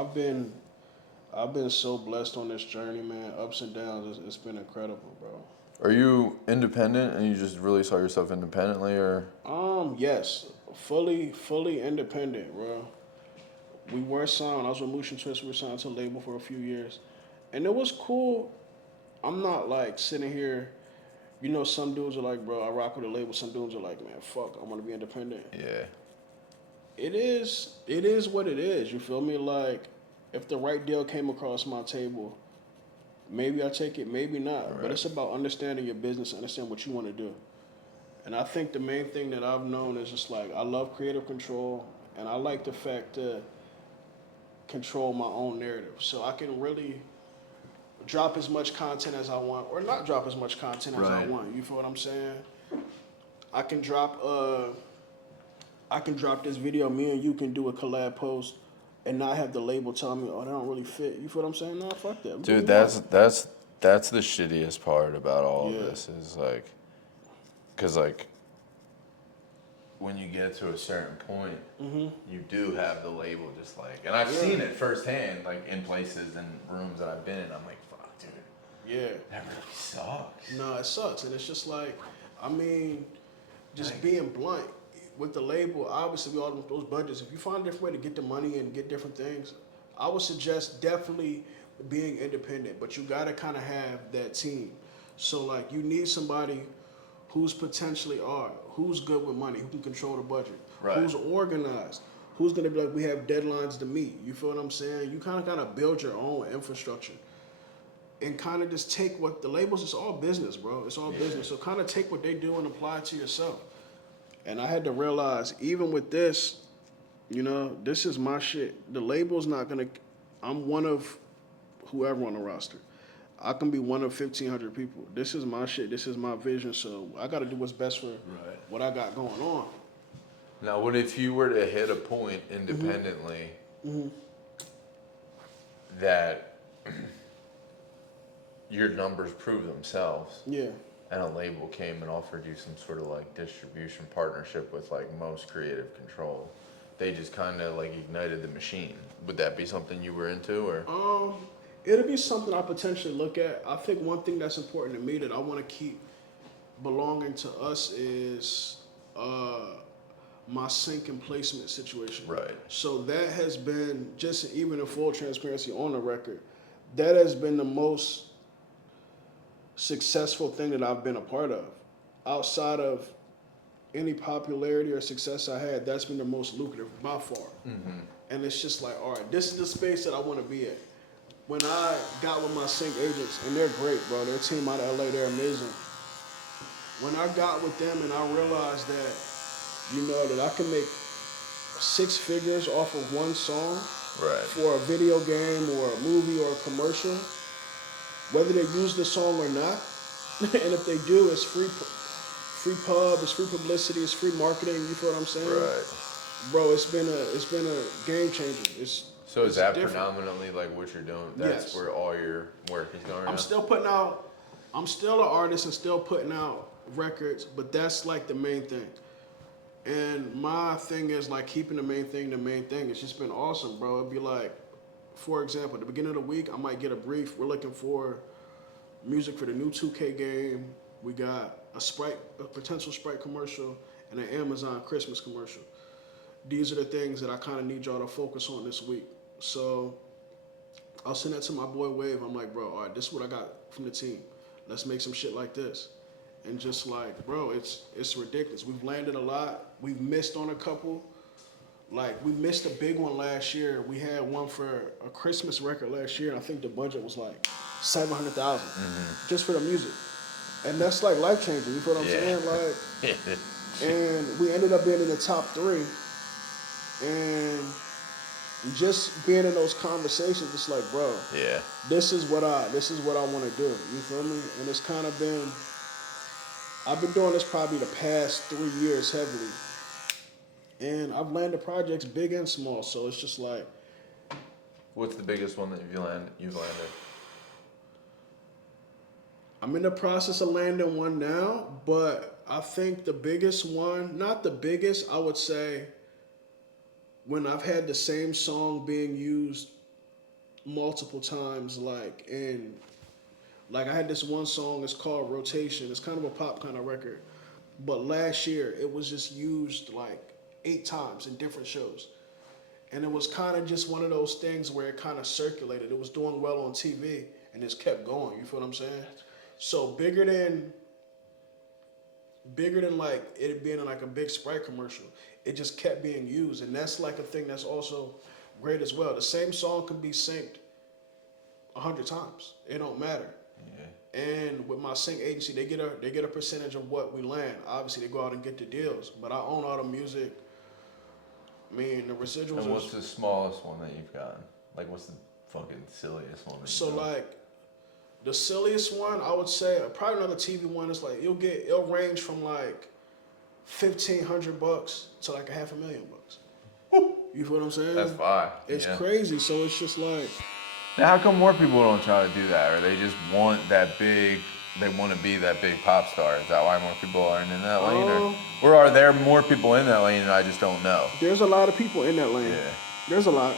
I've been so blessed on this journey, man. Ups and downs, it's been incredible, bro. Are you independent and you just really saw yourself independently, or? Yes, fully independent, bro. We were signed. I was with Motion Twist. We were signed to a label for a few years, and it was cool. I'm not like sitting here. You know, some dudes are like, bro, I rock with a label. Some dudes are like, man, fuck, I want to be independent. Yeah. It is what it is. You feel me? Like, if the right deal came across my table, maybe I take it, maybe not. Right. But it's about understanding your business, understand what you want to do. And I think the main thing that I've known is just like, I love creative control, and I like the fact to control my own narrative. So I can really drop as much content as I want, or not drop as much content as I want. You feel what I'm saying? I can drop this video, me and you can do a collab post, and not have the label tell me, oh, that don't really fit. You feel what I'm saying? No, fuck that. Dude, that's the shittiest part about all of this is like, because like, when you get to a certain point, you do have the label just like, and I've seen it firsthand, like in places and rooms that I've been in. I'm like, fuck, dude. Yeah. That really sucks. No, it sucks. And it's just like, I mean, just like, being blunt. with the label, obviously we all want those budgets. If you find a different way to get the money and get different things, I would suggest definitely being independent. But you gotta kind of have that team. So like you need somebody who's potentially who's good with money, who can control the budget, right. who's organized, who's gonna be like, we have deadlines to meet. You feel what I'm saying? You kind of gotta build your own infrastructure. And kind of just take what the labels, it's all business, bro. It's all business. So kind of take what they do and apply it to yourself. And I had to realize, even with this, you know, this is my shit. The label's not going to, I'm one of whoever on the roster. I can be one of 1,500 people. This is my shit. This is my vision. So I got to do what's best for what I got going on. Now, what if you were to hit a point independently that your numbers prove themselves? Yeah. And a label came and offered you some sort of like distribution partnership with like Most Creative Control. They just kind of like ignited the machine. Would that be something you were into, or? It'll be something I potentially look at. I think one thing that's important to me that I want to keep belonging to us is my sync and placement situation. Right. So that has been, just even in full transparency on the record, that has been the most successful thing that I've been a part of. Outside of any popularity or success I had, that's been the most lucrative by far. And it's just like, all right, this is the space that I want to be at. When I got with my sync agents, and they're great, bro. Their team out of LA, they're amazing. When I got with them and I realized that, you know, that I can make 6 figures off of one song for a video game or a movie or a commercial, whether they use the song or not, and if they do, it's free pub, it's free publicity, it's free marketing. You feel what I'm saying? Right. Bro, it's been a game changer. So is that different. Predominantly like what you're doing? That's where all your work is going. I'm still putting out. I'm still an artist and still putting out records, but that's like the main thing. And my thing is like keeping the main thing. It's just been awesome, bro. It'd be like, for example, at the beginning of the week, I might get a brief. We're looking for music for the new 2K game. We got a potential Sprite commercial, and an Amazon Christmas commercial. These are the things that I kind of need y'all to focus on this week. So I'll send that to my boy Wave. I'm like, bro, all right, this is what I got from the team. Let's make some shit like this. And just like, bro, it's ridiculous. We've landed a lot. We've missed on a couple. Like, we missed a big one last year. We had one for a Christmas record last year, and I think the budget was like $700,000 just for the music. And that's like life changing. You feel what I'm saying? Like, and we ended up being in the top 3. And just being in those conversations, it's like, bro, this is what I want to do. You feel me? And it's kind of been, I've been doing this probably the past 3 years heavily. And I've landed projects big and small, so it's just like. What's the biggest one that you've landed? I'm in the process of landing one now, but I think the biggest one, not the biggest, I would say, when I've had the same song being used multiple times, like I had this one song, it's called Rotation. It's kind of a pop kind of record. But last year, it was just used like 8 times in different shows. And it was kind of just one of those things where it kind of circulated. It was doing well on TV and just kept going. You feel what I'm saying? So bigger than like it being like a big Sprite commercial, it just kept being used. And that's like a thing that's also great as well. The same song can be synced 100 times. It don't matter. Yeah. And with my sync agency, they get a percentage of what we land. Obviously, they go out and get the deals. But I own all the music. I mean, the residuals. And what's the smallest one that you've gotten? Like, what's the fucking silliest one? So like, the silliest one, I would say, probably another TV one is like it'll range from like $1,500 to like $500,000. You feel what I'm saying? That's fine. It's crazy. So it's just like. Now, how come more people don't try to do that, or they just want that big? They want to be that big pop star. Is that why more people aren't in that lane, or are there more people in that lane and I just don't know? There's a lot of people in that lane. Yeah. There's a lot,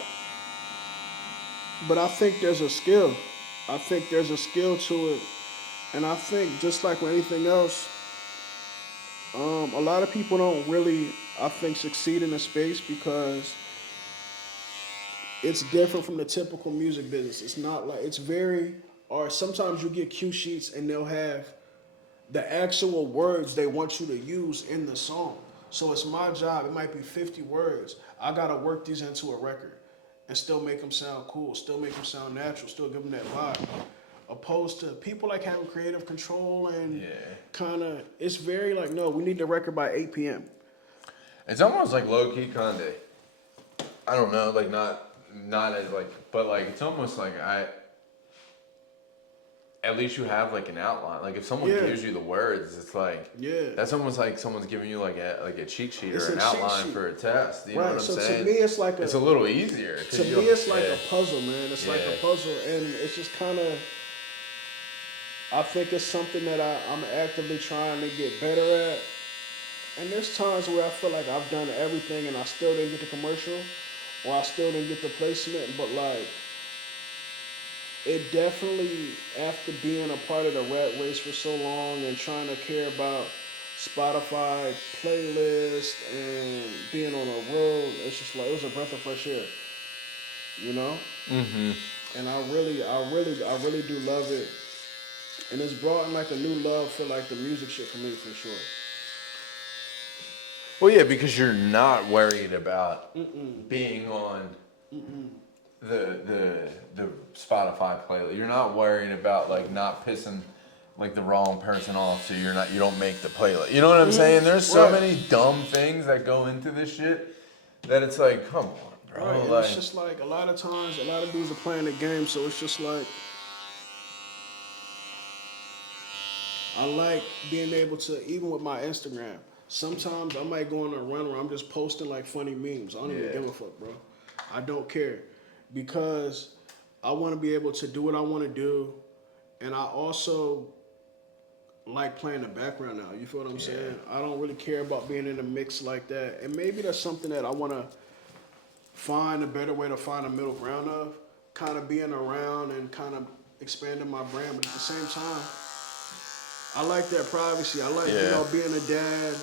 but I think there's a skill. I think there's a skill to it, and I think just like with anything else, a lot of people don't really. I think, succeed in the space because it's different from the typical music business. It's not like it's very. Or sometimes you get cue sheets and they'll have the actual words they want you to use in the song. So it's my job. It might be 50 words. I gotta work these into a record and still make them sound cool, still make them sound natural, still give them that vibe. Opposed to people like having creative control and kind of, it's very like, no, we need the record by 8 p.m. It's almost like low key Kanye. I don't know, like not as like, but like it's almost like at least you have like an outline. Like if someone gives you the words, it's like that's almost like someone's giving you like a cheat sheet or an outline for a test. You know what I'm saying? To me, it's like it's a little easier. To me, it's like a puzzle, man. It's like a puzzle, and it's just kind of. I think it's something that I'm actively trying to get better at. And there's times where I feel like I've done everything and I still didn't get the commercial, or I still didn't get the placement, but like. It definitely, after being a part of the rat race for so long and trying to care about Spotify playlist and being on the road, it's just like it was a breath of fresh air, you know. And I really do love it, and it's brought in like a new love for like the music shit for me for sure. Well, yeah, because you're not worried about being on. The Spotify playlist. You're not worried about like not pissing like the wrong person off, so you don't make the playlist. You know what I'm saying? There's so many dumb things that go into this shit that it's like, come on, bro. Right, like, it's just like a lot of times, a lot of dudes are playing the game, so it's just like I like being able to, even with my Instagram. Sometimes I might go on a run where I'm just posting like funny memes. I don't even give a fuck, bro. I don't care. Because I want to be able to do what I want to do, and I also like playing the background now. You feel what I'm saying? I don't really care about being in a mix like that, and maybe that's something that I want to find a better way to find a middle ground of, kind of being around and kind of expanding my brand, but at the same time, I like that privacy. I like being a dad,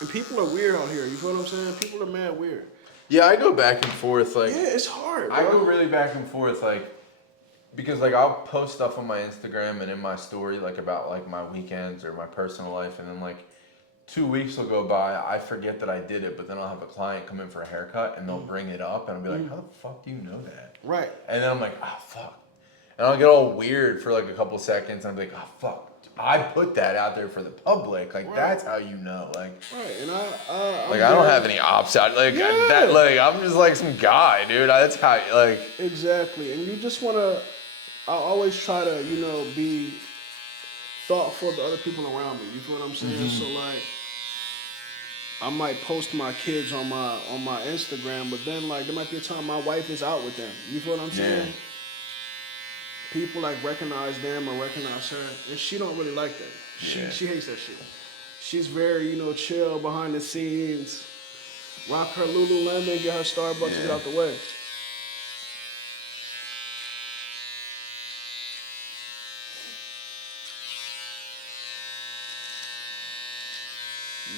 and people are weird out here. You feel what I'm saying? People are mad weird. Yeah, I go back and forth. Like, it's hard, bro. I go really back and forth, like, because like I'll post stuff on my Instagram and in my story, like about like my weekends or my personal life, and then like 2 weeks will go by, I forget that I did it, but then I'll have a client come in for a haircut and they'll bring it up, and I'll be like, how the fuck do you know that? Right. And then I'm like, oh fuck, and I'll get all weird for like a couple seconds, and I'm like, oh fuck. I put that out there for the public, like that's how you know, like. Right, and I don't have any ops out, like that, like I'm just like some guy, dude. That's how, like. Exactly, and you just wanna. I always try to, be thoughtful of the other people around me. You feel what I'm saying? So like, I might post my kids on my Instagram, but then like there might be a time my wife is out with them. You feel what I'm saying? People like recognize them or recognize her, and she don't really like that. She hates that shit. She's very, chill behind the scenes. Rock her Lululemon, get her Starbucks, get out the way.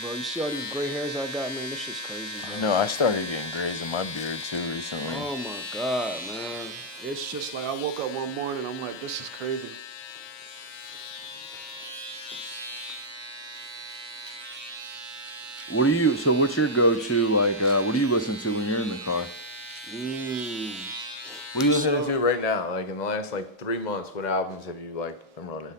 Bro, you see all these gray hairs I got, man? This shit's crazy, bro. No, I started getting grays in my beard too recently. Oh my God, man. It's just like I woke up one morning, I'm like, this is crazy. What's your go-to, like, what do you listen to when you're in the car? What are you listening to right now? Like, in the last, 3 months, what albums have you, been running?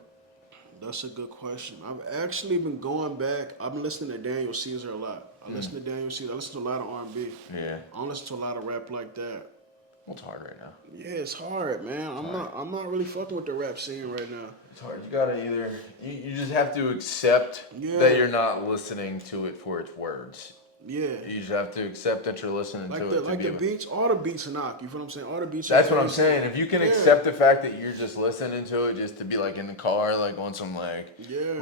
That's a good question. I've actually been going back. I've been listening to Daniel Caesar a lot. I listen to Daniel Caesar. I listen to a lot of R&B. Yeah. I don't listen to a lot of rap like that. Well, it's hard right now. Yeah, it's hard, man. I'm not really fucking with the rap scene right now. It's hard. You gotta either you just have to accept that you're not listening to it for its words. Yeah. You just have to accept that you're listening to it. Like the beats, all the beats are knock. You feel what I'm saying? All the beats. That's what I'm saying. If you can accept the fact that you're just listening to it, just to be in the car, on some what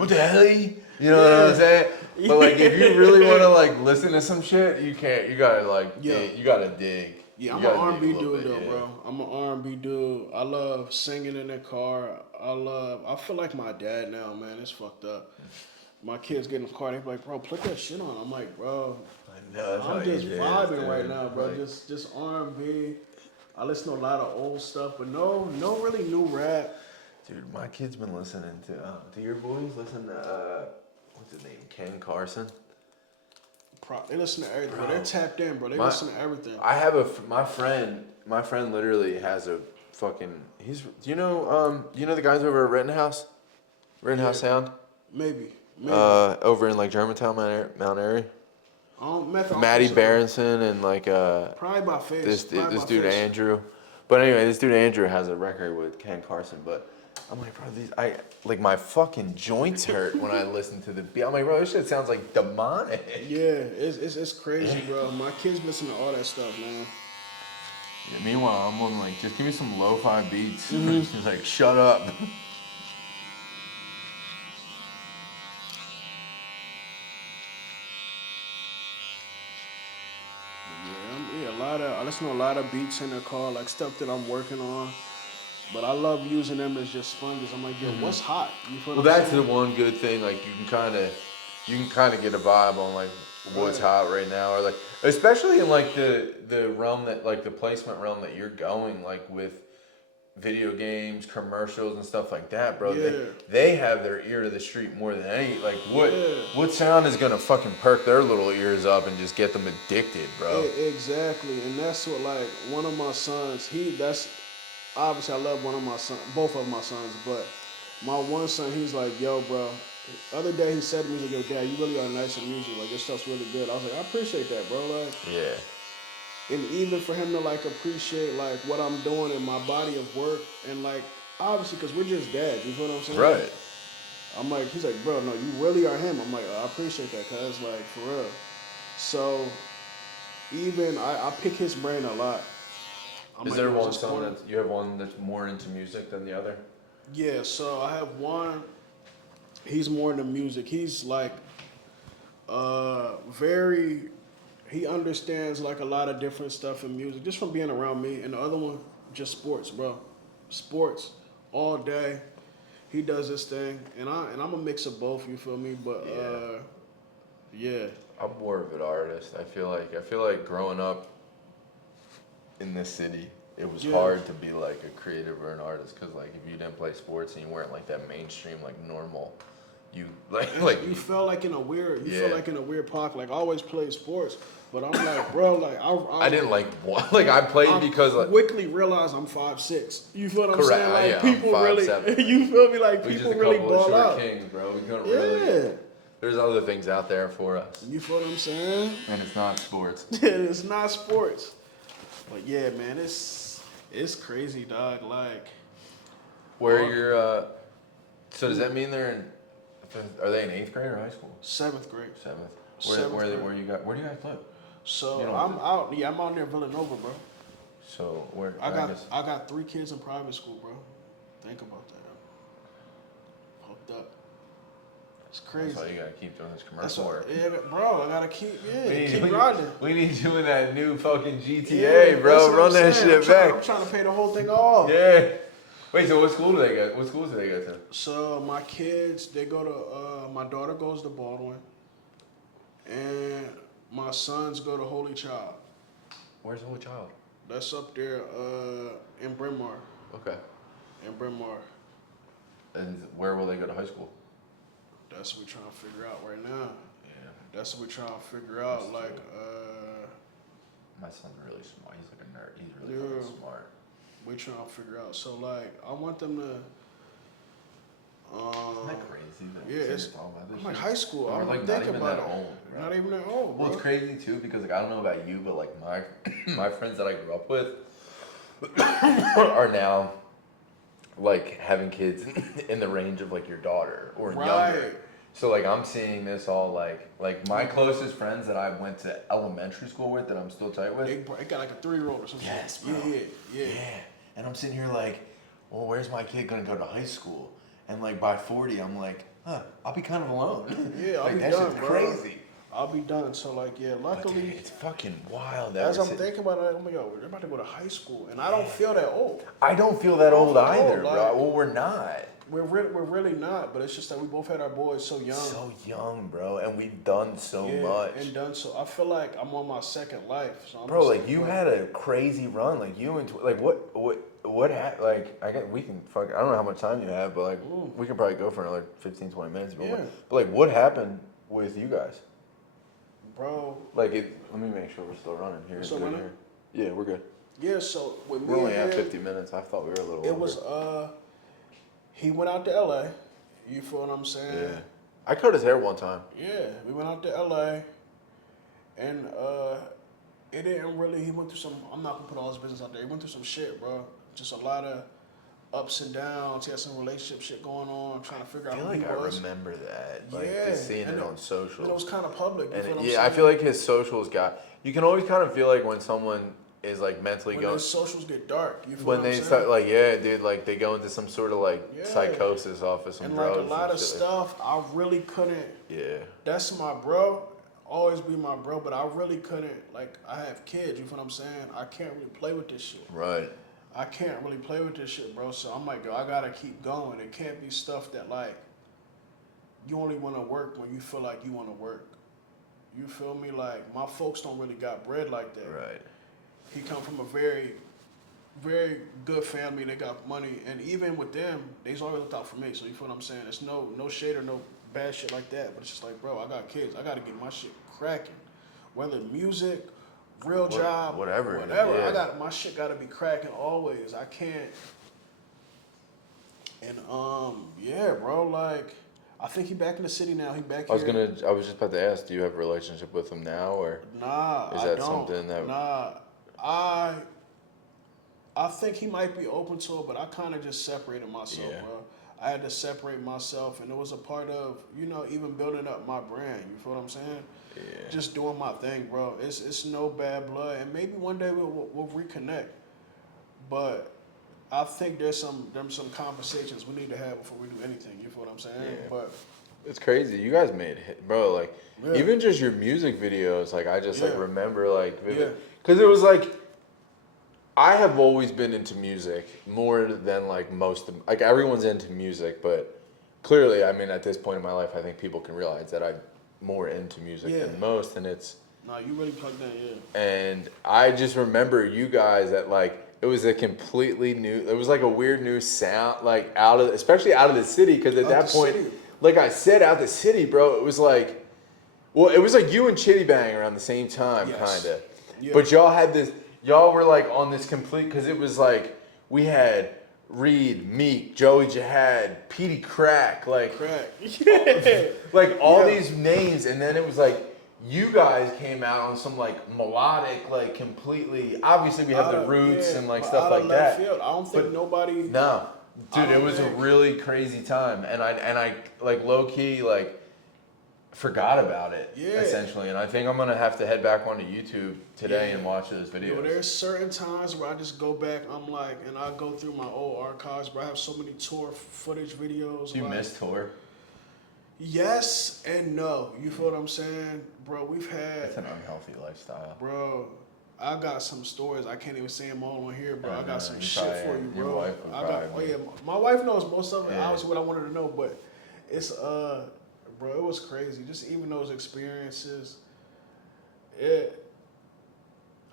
the hell? You know what I'm saying? But if you really want to listen to some shit, you can't. You gotta you gotta dig. Yeah, I'm an R&B dude though, bro. I'm an R&B dude. I love singing in the car. I feel like my dad now, man. It's fucked up. My kids get in the car, they be like, bro, put that shit on. I'm like, bro, No, I'm just vibing right now, bro. Like, just R&B. I listen to a lot of old stuff, but no really new rap. Dude, my kid's been listening to. Do your boys listen to what's his name? Ken Carson. They listen to everything. Bro. They're tapped in, bro. They listen to everything. I have my friend literally has a fucking. You know the guys over at Rittenhouse Sound. Maybe. Over in like Germantown, Mount Airy. Matty Berenson and like probably by face. This dude Andrew. But anyway, this dude Andrew has a record with Ken Carson. But I'm like, bro, my fucking joints hurt when I listen to the beat. I'm like, bro, this shit sounds like demonic. Yeah, it's crazy, bro. My kids listen to all that stuff, man. Yeah, meanwhile, I'm like, just give me some lo-fi beats. Mm-hmm. She's like, shut up. I listen to a lot of beats in the car, like stuff that I'm working on. But I love using them as just sponges. I'm like, yo, what's hot? You feel what I'm that's saying? The one good thing. Like you can kind of get a vibe on like what's hot right now, or like especially in like the realm that like the placement realm that you're going like with video games, commercials, and stuff like that, bro. Yeah. They have their ear to the street more than any. Like what sound is gonna fucking perk their little ears up and just get them addicted, bro? Exactly, and that's what like one of my sons. That's obviously I love one of my sons, both of my sons, but my one son, he's like, yo, bro. The other day he said to me, he's like, yo, Dad, you really are nice in music. Like your stuff's really good. I was like, I appreciate that, bro. Like, yeah. And even for him to like appreciate like what I'm doing in my body of work and like obviously because we're just dads, you feel what I'm saying? Right. I'm like, he's like, bro, no, you really are him. I'm like, I appreciate that, cuz like for real. So even I pick his brain a lot. Is there one son that you have one that's more into music than the other? Yeah, so I have one. He's more into music. He's like very. He understands like a lot of different stuff in music just from being around me. And the other one, just sports, bro. Sports all day. He does this thing, and I'm a mix of both. You feel me? But yeah. I'm more of an artist. I feel like growing up in this city, it was hard to be like a creative or an artist because like if you didn't play sports and you weren't like that mainstream like normal. You you felt like in a weird pocket. Like I always played sports, but I'm like, bro, like I didn't like I played because like quickly realized I'm 5'6". You feel what I'm saying? Like yeah, people really, you feel me? Like people really ball out. Kings, bro. We couldn't really. There's other things out there for us. You feel what I'm saying? And it's not sports. It's not sports. But yeah, man, it's crazy, dog. Like, where you're. So does that mean they're in? Are they in 8th grade or high school? 7th grade. 7th. Where do you guys live? So I'm out. Yeah, I'm out near Villanova, bro. So where? I got 3 kids in private school, bro. Think about that. Hooked up. It's crazy. That's why you gotta keep doing this commercial work. Yeah, bro. I gotta keep grinding. We need you in that new fucking GTA, bro. Run that shit back. I'm trying to pay the whole thing off. Yeah. Wait, so what schools do they go to? So my kids, they go to, my daughter goes to Baldwin, and my sons go to Holy Child. Where's Holy Child? That's up there in Bryn Mawr. Okay. In Bryn Mawr. And where will they go to high school? That's what we're trying to figure out right now. Yeah. That's what we're trying to figure out. That's like, my son's really smart. He's like a nerd. He's really smart. We're trying to figure out. So, like, I want them to. Isn't that crazy? It's like high school. I'm like not even that old. Right? Not even that old. Well, it's crazy too because like I don't know about you, but like my friends that I grew up with are now like having kids in the range of like your daughter or younger. So like I'm seeing this all like my closest friends that I went to elementary school with that I'm still tight with. They got like a 3-year-old or something. Yes, bro. Yeah. And I'm sitting here like, well, where's my kid gonna go to high school? And like by 40, I'm like, I'll be kind of alone. Yeah, I'll like, be that done, shit's bro. crazy. I'll be done. So like, yeah, luckily, dude, it's fucking wild. As I'm thinking about it, oh my god, we're about to go to high school, and I don't feel that old. I don't feel that old either, bro. Well, we're not. We're really not, but it's just that we both had our boys so young. So young, bro, and we've done so much. And done so. I feel like I'm on my second life. So I'm bro, like you had a crazy run, like you and like what happened? Like I got we can fuck. I don't know how much time you have, but like we could probably go for another 15, 20 minutes. But like what happened with you guys, bro? Like let me make sure we're still running here. Still running? Yeah, we're good. Yeah, so with me, we're only at 50 minutes. I thought we were a little. It was he went out to LA. You feel what I'm saying? Yeah. I cut his hair one time. Yeah, we went out to LA, and it didn't really. He went through some. I'm not gonna put all his business out there. He went through some shit, bro. Just a lot of ups and downs. He had some relationship shit going on. Trying to figure out who he was. I remember that. Like just seeing it on social. And it was kind of public. I feel like his socials got. You can always kind of feel like when someone is like mentally going. When those socials get dark, you feel when what they I'm start like dude, like they go into some sort of like psychosis off of some and drugs. Like a lot of stuff, I really couldn't. Yeah. That's my bro. Always be my bro, but I really couldn't. Like I have kids, you feel what I'm saying? I can't really play with this shit. Right. I can't really play with this shit, bro. So I'm like, yo, I gotta keep going. It can't be stuff that like you only want to work when you feel like you want to work. You feel me? Like my folks don't really got bread like that. Right. He come from a very, very good family. They got money, and even with them, they's always looked out for me. So you feel what I'm saying? It's no shade or no bad shit like that. But it's just like, bro, I got kids. I got to get my shit cracking. Whether music, real job, whatever. I got my shit. Got to be cracking always. I can't. And yeah, bro. Like, I think he back in the city now. He back here. I was just about to ask, do you have a relationship with him now, or nah? Is that something that? Nah. I think he might be open to it, but I kind of just separated myself, bro. I had to separate myself, and it was a part of, even building up my brand. You feel what I'm saying? Yeah. Just doing my thing, bro. It's no bad blood, and maybe one day we'll reconnect. But I think there's some conversations we need to have before we do anything. You feel what I'm saying? Yeah. But it's crazy. You guys made hit, bro. Like even just your music videos. Like I just like remember like because it was like I have always been into music more than like like everyone's into music, but clearly, I mean, at this point in my life, I think people can realize that I'm more into music than most, and it's. No, you really plugged in, And I just remember you guys that like. It was a completely new. It was like a weird new sound, like especially out of the city, because at that point, like I said, out the city, bro. It was like, well, it was like you and Chitty Bang around the same time, kind of. Yeah. But y'all had this. Y'all were like on this complete, because it was like we had Reed, Meek, Joey Jihad, Petey Crack, like like all these names, and then it was like. You guys came out on some like melodic, like completely. Obviously, we have the roots and like stuff like that. Field. I don't think nobody. No, dude, it was a really crazy time, and I like low key like forgot about it essentially, and I think I'm gonna have to head back onto YouTube today and watch those videos. Yo, there's certain times where I just go back. I'm like, and I go through my old archives, bro. I have so many tour footage videos. You miss tour? Yes and no. You feel what I'm saying? Bro, we've had... It's an unhealthy lifestyle. Bro, I got some stories. I can't even say them all on here, bro. I got some shit for you, bro. Your wife my wife knows most of it. Obviously what I wanted to know, but it's, bro, it was crazy. Just even those experiences,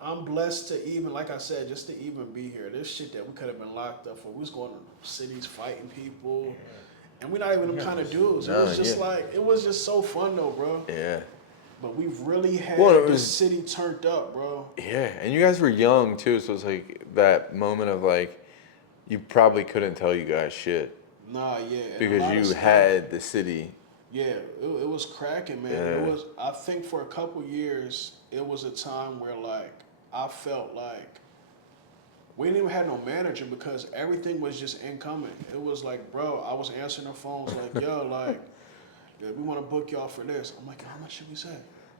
I'm blessed to even, like I said, just to even be here. There's shit that we could have been locked up for. We was going to cities fighting people. Yeah. And we're not even them kind of dudes. It was just like, it was just so fun though, bro. Yeah. But we've really had the city turned up, bro. Yeah, and you guys were young too, so it's like that moment of like, you probably couldn't tell you guys shit. Nah, yeah. Because you had the city. Yeah, it was cracking, man. Yeah. It was. I think for a couple years, it was a time where like, I felt like, we didn't even have no manager because everything was just incoming. It was like, bro, I was answering the phones like, yo, like, we want to book y'all for this. I'm like, how much should we say?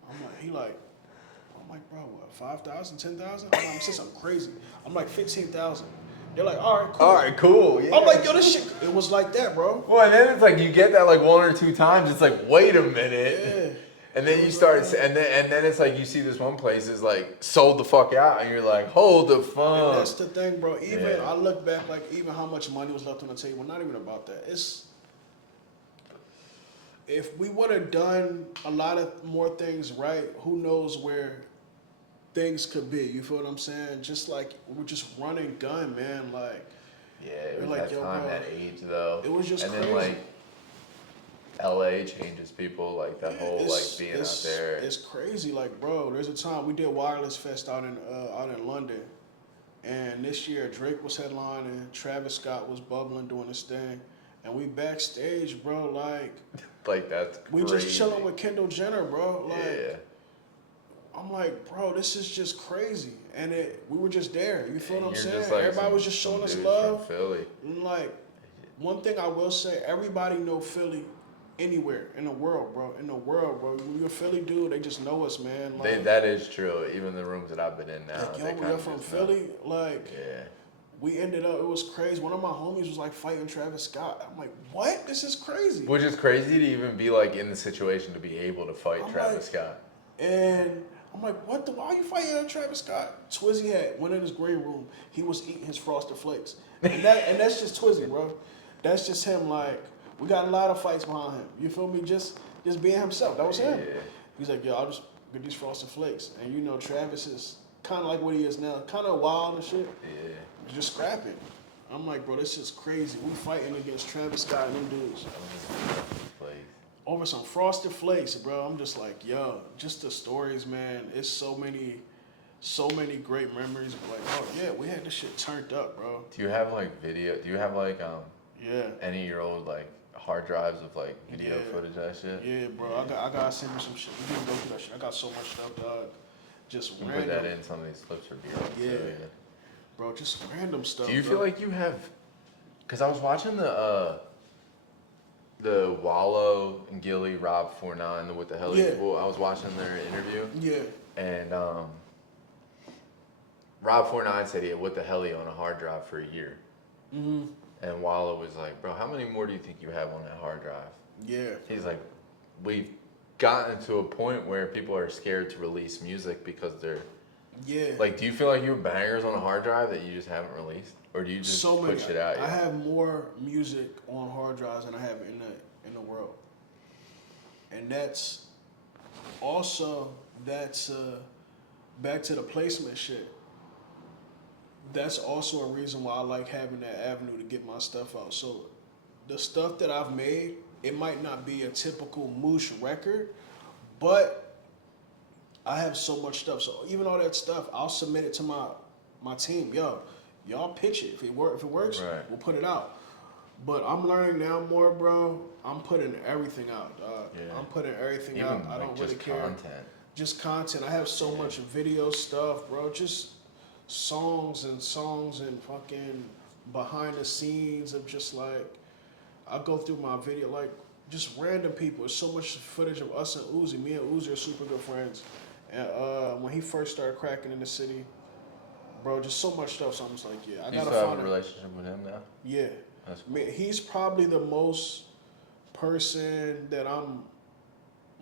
I'm like, bro, what, 5,000, 10,000? I'm saying something crazy. I'm like, 15,000. They're like, all right, cool. All right, cool. Yeah. I'm like, yo, this shit, it was like that, bro. Well, and then it's like, you get that like one or two times. It's like, wait a minute. And then you start, and then it's like you see this one place is like sold the fuck out, and you're like, hold the fuck. And that's the thing, bro. Even I look back, like even how much money was left on the table. Not even about that. It's if we would have done a lot of more things right, who knows where things could be. You feel what I'm saying? Just like we're just running gun, man. Like it was like, that time, that age though. It was just and crazy. then like LA changes people, like that whole like being out there. It's crazy, like bro. There's a time we did Wireless Fest out in London, and this year Drake was headlining, Travis Scott was bubbling doing his thing, and we backstage, bro. Like that's crazy. We just chilling with Kendall Jenner, bro. Like I'm like, bro, this is just crazy, and we were just there. You feel what I'm saying? Like everybody was just showing us love. From Philly. And like, one thing I will say, everybody know Philly. Anywhere in the world, bro. In the world, bro. When you're a Philly dude, they just know us, man. Like, that is true. Even the rooms that I've been in now. Like, yo, we're from Philly. Know. Like, we ended up, it was crazy. One of my homies was like fighting Travis Scott. I'm like, what? This is crazy. Which is crazy to even be like in the situation to be able to fight Travis Scott. And I'm like, why are you fighting Travis Scott? Twizzy went in his green room. He was eating his Frosted Flakes. And that's just Twizzy, bro. That's just him, like, we got a lot of fights behind him. You feel me? Just being himself. That was him. He's like, yo, I'll just get these Frosted Flakes. And you know, Travis is kind of like what he is now. Kind of wild and shit. Yeah. Just scrapping. I'm like, bro, this is crazy. We fighting against Travis Scott and them dudes. Over some Frosted Flakes, bro. I'm just like, yo, just the stories, man. It's so many great memories. Like, oh, yeah, we had this shit turned up, bro. Do you have, like, video? Do you have, like, any of your old, like, hard drives of like video footage of that shit? Yeah, bro. I gotta send me some shit. We didn't go through that shit. I got so much stuff, dog. Just you random. Put that in some of these clips for B-roll. Bro, just random stuff. Do you feel like you have? Because I was watching the Wallow and Gilly, Rob 49, the What the Hell people. I was watching their interview. Yeah. And Rob 49 said he had What the Hell on a hard drive for a year. Mm-hmm. And Wallow was like, bro, how many more do you think you have on that hard drive? Yeah. He's like, we've gotten to a point where people are scared to release music because they're... Yeah. Like, do you feel like you have bangers on a hard drive that you just haven't released? Or do you just put shit out? I have more music on hard drives than I have in the world. And that's also, back to the placement shit. That's also a reason why I like having that avenue to get my stuff out. So the stuff that I've made, it might not be a typical Moosh record, but I have so much stuff. So even all that stuff, I'll submit it to my team. Yo, y'all pitch it. If it works, we'll put it out. But I'm learning now more, bro. I'm putting everything out, dog. Yeah. I'm putting everything even out. Like I don't really care. Content. Just content. I have so much video stuff, bro. Just songs and fucking behind the scenes of just like, I go through my video, like just random people. There's so much footage of us and Uzi. Me and Uzi are super good friends. And when he first started cracking in the city, bro, just so much stuff. So I'm just like, I gotta find have a relationship with him now? Yeah. That's cool. Man, he's probably the most person that I'm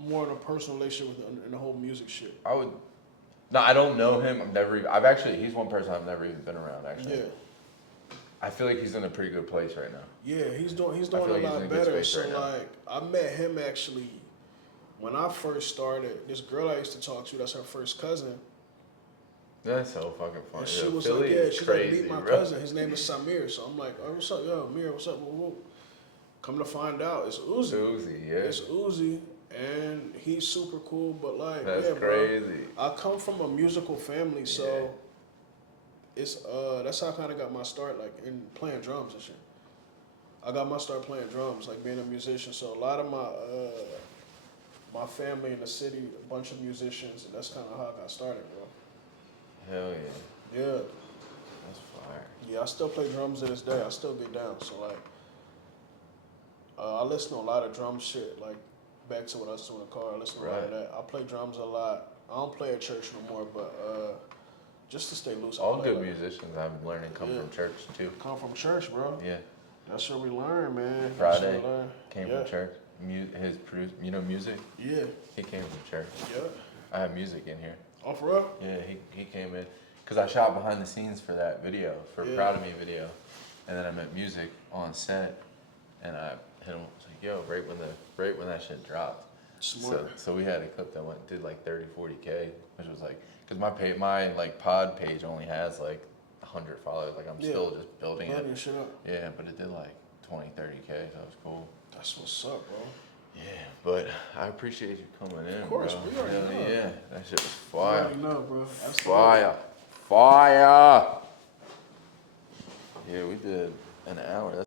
more in a personal relationship with in the whole music shit. No, I don't know him. He's one person I've never even been around, actually. Yeah. I feel like he's in a pretty good place right now. Yeah, he's doing a lot better. So like, I met him actually when I first started. This girl I used to talk to, that's her first cousin. That's so fucking funny. And she was like, she's like, meet my cousin. His name is Samir. So I'm like, oh, what's up, yo, Amir, what's up? Whoa. Come to find out, it's Uzi. It's Uzi. And he's super cool, but like, that's crazy. Bro, I come from a musical family, so it's that's how I kind of got my start, like in playing drums and shit. I got my start playing drums, like being a musician. So a lot of my family in the city, a bunch of musicians, and that's kind of how I got started, bro. Hell yeah. Yeah. That's fire. Yeah, I still play drums to this day. I still get down. So like, I listen to a lot of drum shit, like. Back to what I was doing in the car, I listen to a lot of that. I play drums a lot. I don't play at church no more, but just to stay loose. All good musicians I'm learning come from church too. Come from church, bro. Yeah. That's where we learn, man. Friday came from church. his music. Yeah. He came to church. Yeah. I have music in here. Oh, for real? Yeah, he came in because I shot behind the scenes for that video, for Proud of Me video, and then I met music on set, and I hit him. I was like, yo, right when that shit dropped. Smart. So we had a clip that did like 30-40K, which was like, because my like pod page only has like 100 followers. Like I'm still just building it. Shit up. Yeah, but it did like 20-30K, so it was cool. That's what's up, bro. Yeah, but I appreciate you coming in, Of course, bro. we already know. Yeah, that shit was You fire. already know, bro. Absolutely. Fire. Yeah, we did an hour.